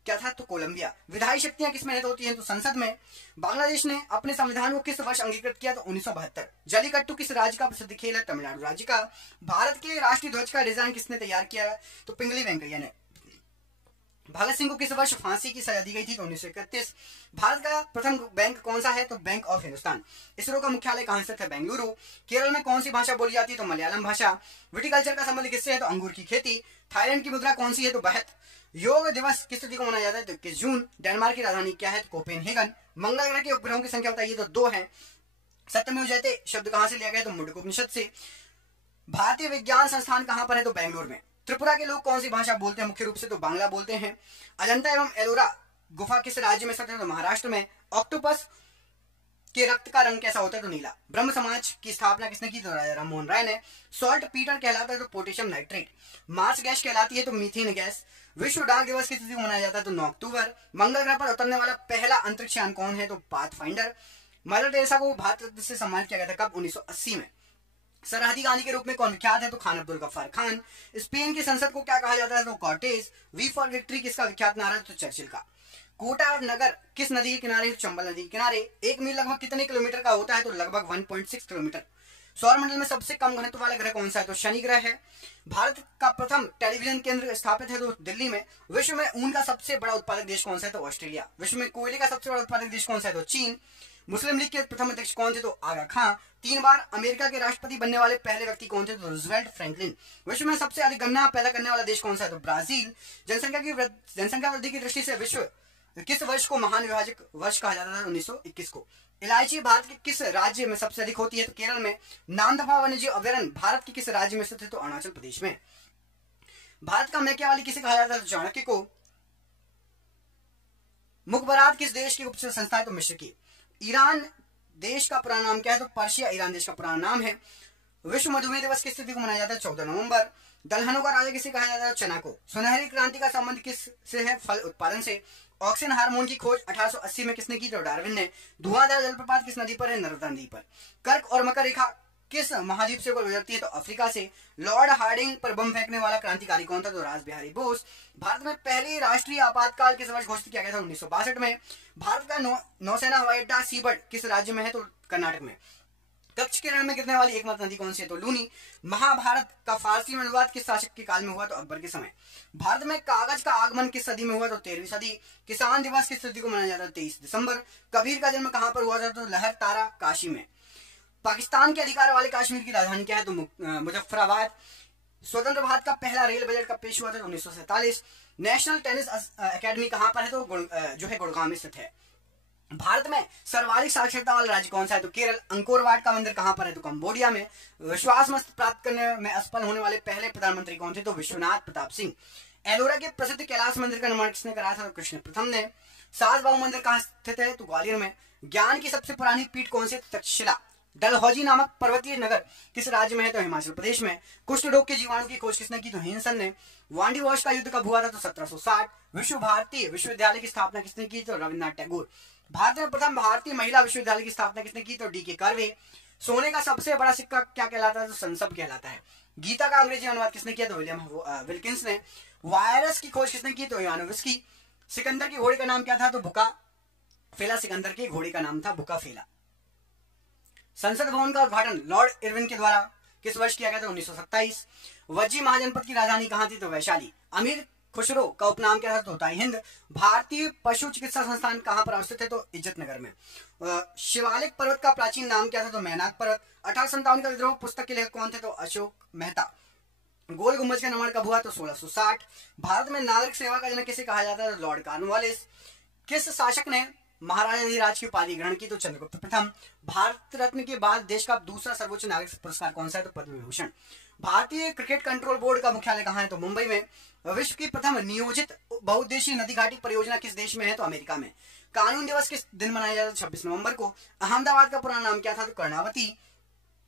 क्या था? तो कोलंबिया। विधायी शक्तियां किस में होती हैं? तो संसद में। बांग्लादेश ने अपने संविधान को किस वर्ष अंगीकृत किया? तो 1972। जलीकट्टू किस राज्य का प्रसिद्ध खेल है? तमिलनाडु राज्य का। भारत के राष्ट्रीय ध्वज का डिजाइन किसने तैयार किया? तो पिंगली वेंकैया ने। भगत सिंह को किस वर्ष फांसी की सजा दी गई थी? तो 1931। भारत का प्रथम बैंक कौन सा है? तो बैंक ऑफ हिंदुस्तान। इसरो का मुख्यालय कहां स्थित है? बेंगलुरु। केरल में कौन सी भाषा बोली जाती है? तो मलयालम भाषा। विटिकल्चर का संबंध किससे है? तो अंगूर की खेती। थाईलैंड की मुद्रा कौन सी है? तो बहत। योग दिवस किस तिथि को मनाया जाता है? तो 21 जून। डेनमार्क की राजधानी क्या है? तो कोपेनहेगन। मंगल ग्रह के उपग्रहों की संख्या बताइए? तो 2 है। सत्यमेव जयते शब्द कहां से लिया गया? तो मुंडकोपनिषद से। भारतीय विज्ञान संस्थान कहां पर है? तो बेंगलुरु में। त्रिपुरा के लोग कौन सी भाषा बोलते हैं? मुख्य रूप से तो बांग्ला बोलते हैं। अजंता एवं एलोरा गुफा किस राज्य में स्थित है? तो महाराष्ट्र में। ऑक्टोपस के रक्त का रंग कैसा होता है? तो नीला। ब्रह्म समाज की स्थापना किसने की? तो राजा राममोहन राय ने। सॉल्ट पीटर कहलाता है तो पोटेशियम नाइट्रेट। मार्स गैस कहलाती है तो मीथेन गैस। विश्व डाक दिवस किस तिथि को मनाया जाता है? तो 9 अक्टूबर। मंगल ग्रह पर उतरने वाला पहला अंतरिक्ष यान कौन है? तो पाथफाइंडर। मदर टेरेसा को भारत रत्न से सम्मानित किया गया था कब? 1980 में। सरहदी गांधी के रूप में कौन विख्यात है? तो खान अब्दुल गफ्फार खान। स्पेन की संसद को क्या कहा जाता है? तो कॉर्टेज। वी फॉर विक्ट्री किसका विख्यात नारा है? तो चर्चिल का। कोटा नगर किस नदी के किनारे? चंबल नदी के किनारे। 1 मील लगभग कितने किलोमीटर का होता है? तो लगभग 1.6 किलोमीटर। सौर मंडल में सबसे कम घनत्व वाला ग्रह कौन सा है? तो शनि ग्रह है। भारत का प्रथम टेलीविजन केंद्र स्थापित है तो दिल्ली में। विश्व में ऊन का सबसे बड़ा उत्पादक देश कौन सा है? तो ऑस्ट्रेलिया। विश्व में कोयले का सबसे बड़ा उत्पादक देश कौन सा है? तो चीन। मुस्लिम लीग के प्रथम अध्यक्ष कौन थे? तो आगा खां। 3 बार अमेरिका के राष्ट्रपति बनने वाले पहले व्यक्ति कौन थे? तो रूजवेल्ट फ्रैंकलिन। विश्व में सबसे अधिक गन्ना पैदा करने वाला देश कौन सा है? तो ब्राजील। जनसंख्या वृद्धि की दृष्टि से विश्व किस वर्ष को महान विभाजक वर्ष कहा जाता था? 1921 को। इलायची भारत के किस राज्य में सबसे अधिक होती है? तो केरल में। नामदफा वन्यजीव अभयारण्य भारत के किस राज्य में स्थित है? तो अरुणाचल प्रदेश में। भारत का मैकियावाली किसे कहा जाता है? तो चाणक्य को। मुखबरात किस देश की उप संस्था है? तो मिस्र की। ईरान देश का पुराना नाम क्या है? तो पर्शिया ईरान देश का पुराना नाम है। विश्व मधुमेह दिवस किस तिथि को मनाया जाता है? 14 नवंबर। दलहनों का राजा किसे कहा जाता है? चना को। सुनहरी क्रांति का संबंध किस से है? फल उत्पादन से। ऑक्सीजन हार्मोन की खोज 1880 में किसने की? तो डार्विन ने। धुआंधार जलप्रपात किस नदी पर है? नर्मदा नदी पर। कर्क और मकर रेखा किस महाद्वीप से गुजरती है? तो अफ्रीका से। लॉर्ड हार्डिंग पर बम फेंकने वाला क्रांतिकारी कौन था? तो रास बिहारी बोस। भारत में पहले राष्ट्रीय आपातकाल किस वर्ष घोषित किया गया था? 1962 में। भारत का नौसेना हवाई अड्डा सीबर्ड किस राज्य में है? तो कर्नाटक में। कच्छ के रण में गिरने वाली एकमात्र नदी कौन सी है? तो लूनी। महाभारत का फारसी में अनुवाद किस शासक के काल में हुआ? तो अकबर के समय। भारत में कागज का आगमन किस सदी में हुआ? तो 13वीं सदी। किसान दिवस किस तिथि को मनाया जाता है? 23 दिसंबर। कबीर का जन्म कहां पर हुआ था? तो लहर तारा काशी में। पाकिस्तान के अधिकार वाले कश्मीर की राजधानी क्या है? तो मुजफ्फराबाद। स्वतंत्र भारत का पहला रेल बजट कब पेश हुआ था? 1947। नेशनल टेनिस अकेडमी कहां पर है? तो जो है गुड़गांव में स्थित है। भारत में सर्वाधिक साक्षरता वाला राज्य कौन सा है? तो केरल। अंकोर वाट का मंदिर कहां पर है? तो कंबोडिया में। विश्वास मत प्राप्त करने में असफल होने वाले पहले प्रधानमंत्री कौन थे? तो विश्वनाथ प्रताप सिंह। एलोरा के प्रसिद्ध कैलाश मंदिर का निर्माण किसने कराया था? तो कृष्ण प्रथम ने। सासबाहु मंदिर कहां स्थित है? तो ग्वालियर में। ज्ञान की सबसे पुरानी पीठ कौन सी? तक्षशिला। डलहौजी नामक पर्वतीय नगर किस राज्य में है? तो हिमाचल प्रदेश में। कुष्ठ रोग के जीवाणु की खोज किसने की? तो हेनसन ने। वांडीवॉश का युद्ध कब हुआ था? तो 1760। विश्व भारती विश्वविद्यालय की स्थापना किसने की? तो रविन्द्रनाथ टैगोर। भारत में प्रथम भारतीय महिला विश्वविद्यालय की स्थापना किसने की? तो डी.के. कर्वे। सोने का सबसे बड़ा सिक्का क्या कहलाता है? तो संसब कहलाता है। गीता का अंग्रेजी अनुवाद किसने किया? तो विलियम विल्किंस ने। वायरस की खोज किसने की? तो इवानोव्स्की। सिकंदर की घोड़ी का नाम क्या था? तो बुका फेला। सिकंदर के घोड़ी का नाम था बुका फेला। संसद भवन का उद्घाटन लॉर्ड इरविन के द्वारा किस वर्ष किया गया था? 1927। वज्जी महाजनपद की राजधानी कहां थी? तो वैशाली। अमीर खुसरो का उपनाम क्या था? तो होता हिंद। भारतीय पशु चिकित्सा संस्थान कहां पर अवस्थित है? तो इज्जत नगर में। शिवालिक पर्वत का प्राचीन नाम क्या था? तो मैनाक पर्वत। 1857 का विद्रोह पुस्तक के लेखक कौन थे? तो अशोक मेहता। गोल गुम्बज का निर्माण कब हुआ? तो 1660। भारत में नागरिक सेवा का जनक किसे कहा जाता है? Lord Cornwallis. किस शासक ने महाराजा धीराज की उपाधि ग्रहण की? तो चंद्रगुप्त प्रथम। भारत रत्न के बाद देश का दूसरा सर्वोच्च नागरिक पुरस्कार कौन सा है? तो पद्म विभूषण। भारतीय क्रिकेट कंट्रोल बोर्ड का मुख्यालय कहां है? तो मुंबई में। विश्व की प्रथम नियोजित बहुउद्देशीय नदी घाटी परियोजना किस देश में है? तो अमेरिका में। कानून दिवस किस दिन मनाया जाता है? 26 नवंबर को। अहमदाबाद का पुराना नाम क्या था? तो कर्णावती।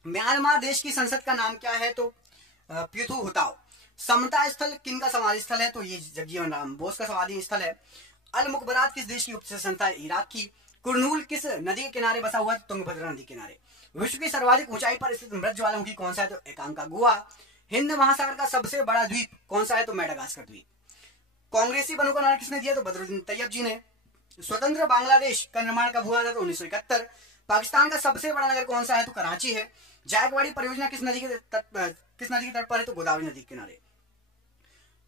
म्यांमार देश की संसद का नाम क्या है? तो प्यूथू हुताओ। समता स्थल किन का समाधि स्थल है? तो ये जगजीवन राम बोस का समाधि स्थल है। अल मुकबरात किस देश की उप संस्था है? इराक की। कुरनूल किस नदी के किनारे बसा हुआ है? तुंगभद्रा नदी किनारे। विश्व की सर्वाधिक ऊंचाई पर स्थित मृत ज्वालामुखी कौन सा है? तो एकांका गुहा। हिंद महासागर का सबसे बड़ा द्वीप कौन सा है? तो मेडागास्कर द्वीप। कांग्रेसी बनों का नाम किसने दिया? तो बदरुद्दीन तैयब जी ने। स्वतंत्र बांग्लादेश का निर्माण कब हुआ था? तो 1971। पाकिस्तान का सबसे बड़ा नगर कौन सा है? तो कराची है। जायकवाड़ी परियोजना किस नदी के तट पर है? तो गोदावरी नदी के किनारे।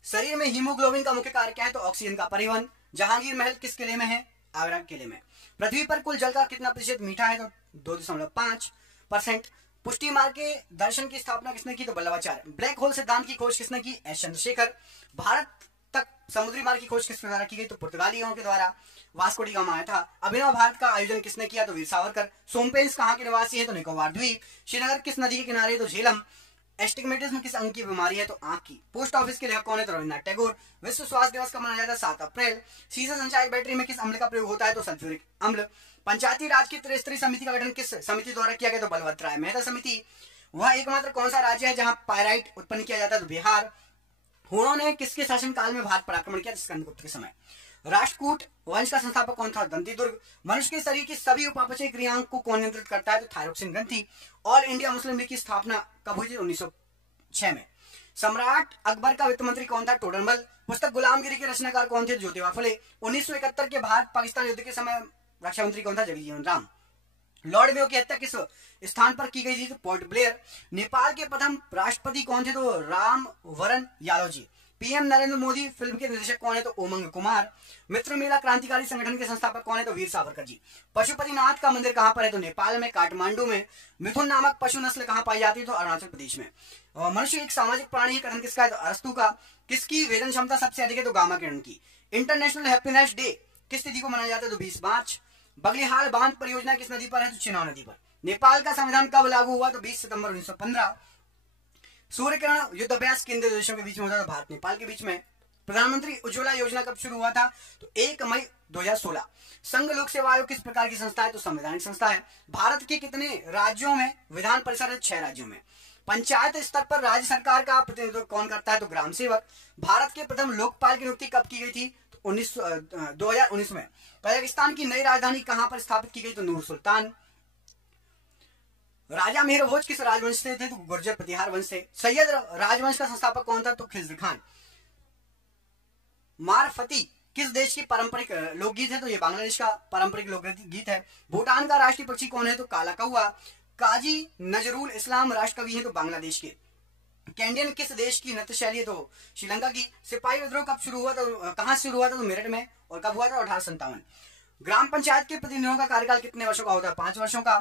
शरीर में हीमोग्लोबिन का मुख्य कार्य क्या है? तो ऑक्सीजन का परिवहन। जहांगीर महल किस किले में है? आगरा किले में। पृथ्वी पर कुल जल का कितना प्रतिशत मीठा है? तो 2.5%। पुष्टि मार्ग के दर्शन की स्थापना किसने की? तो वल्लभाचार्य। ब्लैक होल सिद्धांत की खोज किसने की? एस चंद्रशेखर। भारत तक समुद्री मार्ग की खोज किसके द्वारा की गई? तो पुर्तगालियों के द्वारा। वास्को डी गामा आया था। अभिनव भारत का आयोजन किसने किया? तो वीर सावरकर। सोमपेंस कहां के निवासी है? तो निकोबार द्वीप। श्रीनगर किस नदी के किनारे है? तो झेलम। एस्टिग्मेटिज्म किस अंग की बीमारी है? तो आंख की। पोस्ट ऑफिस के लेखक कौन है? तो रविन्द्रनाथ टैगोर। विश्व स्वास्थ्य दिवस कब मनाया जाता है? 7 अप्रैल। सीसा संचायक बैटरी में किस अम्ल का प्रयोग होता है? तो सल्फ्यूरिक अम्ल। पंचायती राज की त्रिस्तरीय समिति का गठन किस समिति द्वारा किया गया? तो बलवतराय मेहता समिति। वह एकमात्र कौन सा राज्य है जहां पायराइट उत्पन्न किया जाता है? तो बिहार। हुणों ने किसके शासनकाल में भारत पर आक्रमण किया? स्कंदगुप्त के समय। राष्ट्रकूट वंश का संस्थापक कौन था? दंतीदुर्ग। मनुष्य के शरीर की सभी उपापचय क्रियाओं को कौन नियंत्रित करता है? तो थायरोक्सिन ग्रंथि। ऑल इंडिया मुस्लिम लीग की स्थापना कब हुई थी? 1906 में। सम्राट अकबर का वित्त मंत्री कौन था? टोडरमल। पुस्तक गुलामगिरी के रचनाकार कौन थे? ज्योतिबा फुले। 1971 के भारत पाकिस्तान युद्ध के समय रक्षा मंत्री कौन था? जगजीवन राम। लॉर्ड मेयो की हत्या किस स्थान पर की गई थी? तो पोर्ट ब्लेयर। नेपाल के प्रथम राष्ट्रपति कौन थे? तो राम वरण यादव जी। पीएम नरेंद्र मोदी फिल्म के निर्देशक कौन है? तो उमंग कुमार। मित्र मेला क्रांतिकारी संगठन के संस्थापक कौन है? तो वीर सावरकर जी। पशुपतिनाथ का मंदिर कहां पर है? तो नेपाल में, काठमांडू में। मिथुन नामक पशु नस्ल कहां पाई जाती है? तो अरुणाचल प्रदेश में। मनुष्य एक सामाजिक प्राणी है, कथन किसका है? तो अरस्तु का। किसकी वेदन क्षमता सबसे अधिक है? तो गामा किरण की। इंटरनेशनल हैप्पीनेस डे किस तिथि को मनाया जाता है? तो 20 मार्च। बगलिहाल बांध परियोजना किस नदी पर है? तो चिनाब नदी पर। नेपाल का संविधान कब लागू हुआ? तो 20 सितंबर 1915। सूर्य किरण युद्ध अभ्यास किन दो देशों के बीच में होता था? भारत नेपाल के बीच में। प्रधानमंत्री उज्ज्वला योजना कब शुरू हुआ था? तो 1 मई 2016। संघ लोक सेवा आयोग किस प्रकार की संस्था है? तो संवैधानिक संस्था है। भारत के कितने राज्यों में विधान परिषद है? 6 राज्यों में। पंचायत स्तर पर राज्य सरकार का प्रतिनिधित्व कौन करता है? तो ग्राम सेवक। भारत के प्रथम लोकपाल की नियुक्ति कब की गई थी? तो 2019 में। कजाकिस्तान की नई राजधानी कहां पर स्थापित की गई? तो नूर सुल्तान। राजा मेहर भोज किस राजवंश से थे? तो गुर्जर प्रतिहार वंश से। सैयद राजवंश का संस्थापक कौन था? तो खिज़्र खान। मारफती किस देश की पारंपरिक लोकगीत है? तो ये बांग्लादेश का पारंपरिक लोकगीत है। भूटान का राष्ट्रीय पक्षी कौन है? तो काला कौआ। काजी नजरुल इस्लाम राष्ट्र कवि है? तो बांग्लादेश के। कैंडियन किस देश की नृत्य शैली है? तो श्रीलंका की। सिपाही विद्रोह कब शुरू हुआ? तो कहां से शुरू हुआ था? तो मेरठ में। और कब हुआ था? 1857। ग्राम पंचायत के प्रतिनिधियों का कार्यकाल कितने वर्षों का होता है? 5 वर्षों का।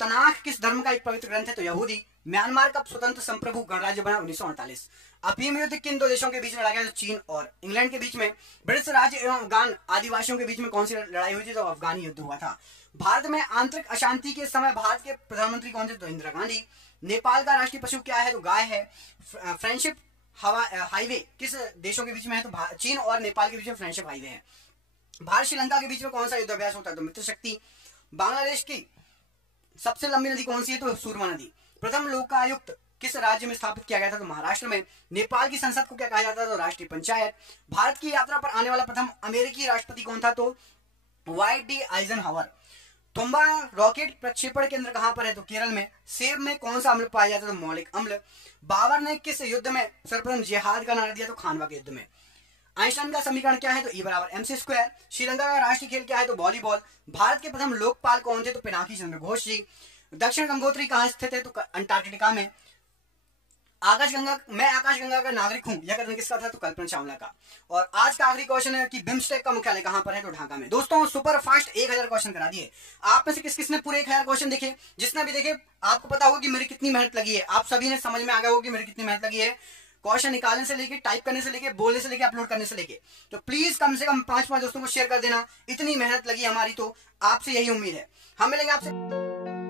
तनाख किस धर्म का एक पवित्र ग्रंथ है? तो यहूदी। म्यांमार कब स्वतंत्र संप्रभु गणराज्य बना? 1948। अफीम युद्ध किन दो देशों के बीच में लड़ा गया? तो चीन और इंग्लैंड के बीच में। ब्रिटिश राज्य एवं अफगान आदिवासियों के बीच में कौन सी लड़ाई हुई थी? तो अफगानी युद्ध हुआ था। भारत में आंतरिक अशांति के समय भारत के प्रधानमंत्री कौन थे? तो इंदिरा गांधी। नेपाल का राष्ट्रीय पशु क्या है? तो गाय है। फ्रेंडशिप हाईवे किस देशों के बीच में है? तो चीन और नेपाल के बीच में फ्रेंडशिप हाईवे है। भारत श्रीलंका के बीच में कौन सा युद्धाभ्यास होता है? तो मित्र शक्ति। बांग्लादेश की सबसे लंबी नदी कौन सी है? तो सुरमा नदी। प्रथम लोकायुक्त किस राज्य में स्थापित किया गया था? तो महाराष्ट्र में। नेपाल की संसद को क्या कहा जाता है? तो राष्ट्रीय पंचायत। भारत की यात्रा पर आने वाला प्रथम अमेरिकी राष्ट्रपति कौन था? तो वाइट डी आइजनहावर। तुम्बा रॉकेट प्रक्षेपण केंद्र कहां पर है? तो केरल में। सेब में कौन सा अम्ल पाया जाता है? तो मौलिक अम्ल। बाबर ने किस युद्ध में सर्वप्रथम जिहाद का नारा दिया? तो खानवा के युद्ध में। आइंस्टाइन का समीकरण क्या है? तो E=mc²। श्रीलंका का राष्ट्रीय खेल क्या है? तो वॉलीबॉल। भारत के प्रथम लोकपाल कौन थे? तो पिनाकी चंद्र घोष जी। दक्षिण गंगोत्री कहां स्थित है? तो अंटार्कटिका में। मैं आकाश गंगा का नागरिक हूं, यह कथन किसका था? तो कल्पना चावला का। और आज का आखिरी क्वेश्चन है कि बिम्स्टेक का मुख्यालय कहां पर है? तो ढाका में। दोस्तों सुपर फास्ट 1000 क्वेश्चन करा दिए। आप में से किस किसने पूरे 1000 क्वेश्चन देखे? जिसने भी देखे आपको पता होगा कि मेरी कितनी मेहनत लगी है। आप सभी ने समझ में आ गया होगा कि मेरी कितनी मेहनत लगी है। क्वेश्चन निकालने से लेके, टाइप करने से लेके, बोलने से लेके, अपलोड करने से लेके। तो प्लीज कम से कम 5 दोस्तों को शेयर कर देना। इतनी मेहनत लगी हमारी, तो आपसे यही उम्मीद है। हम मिलेंगे आपसे।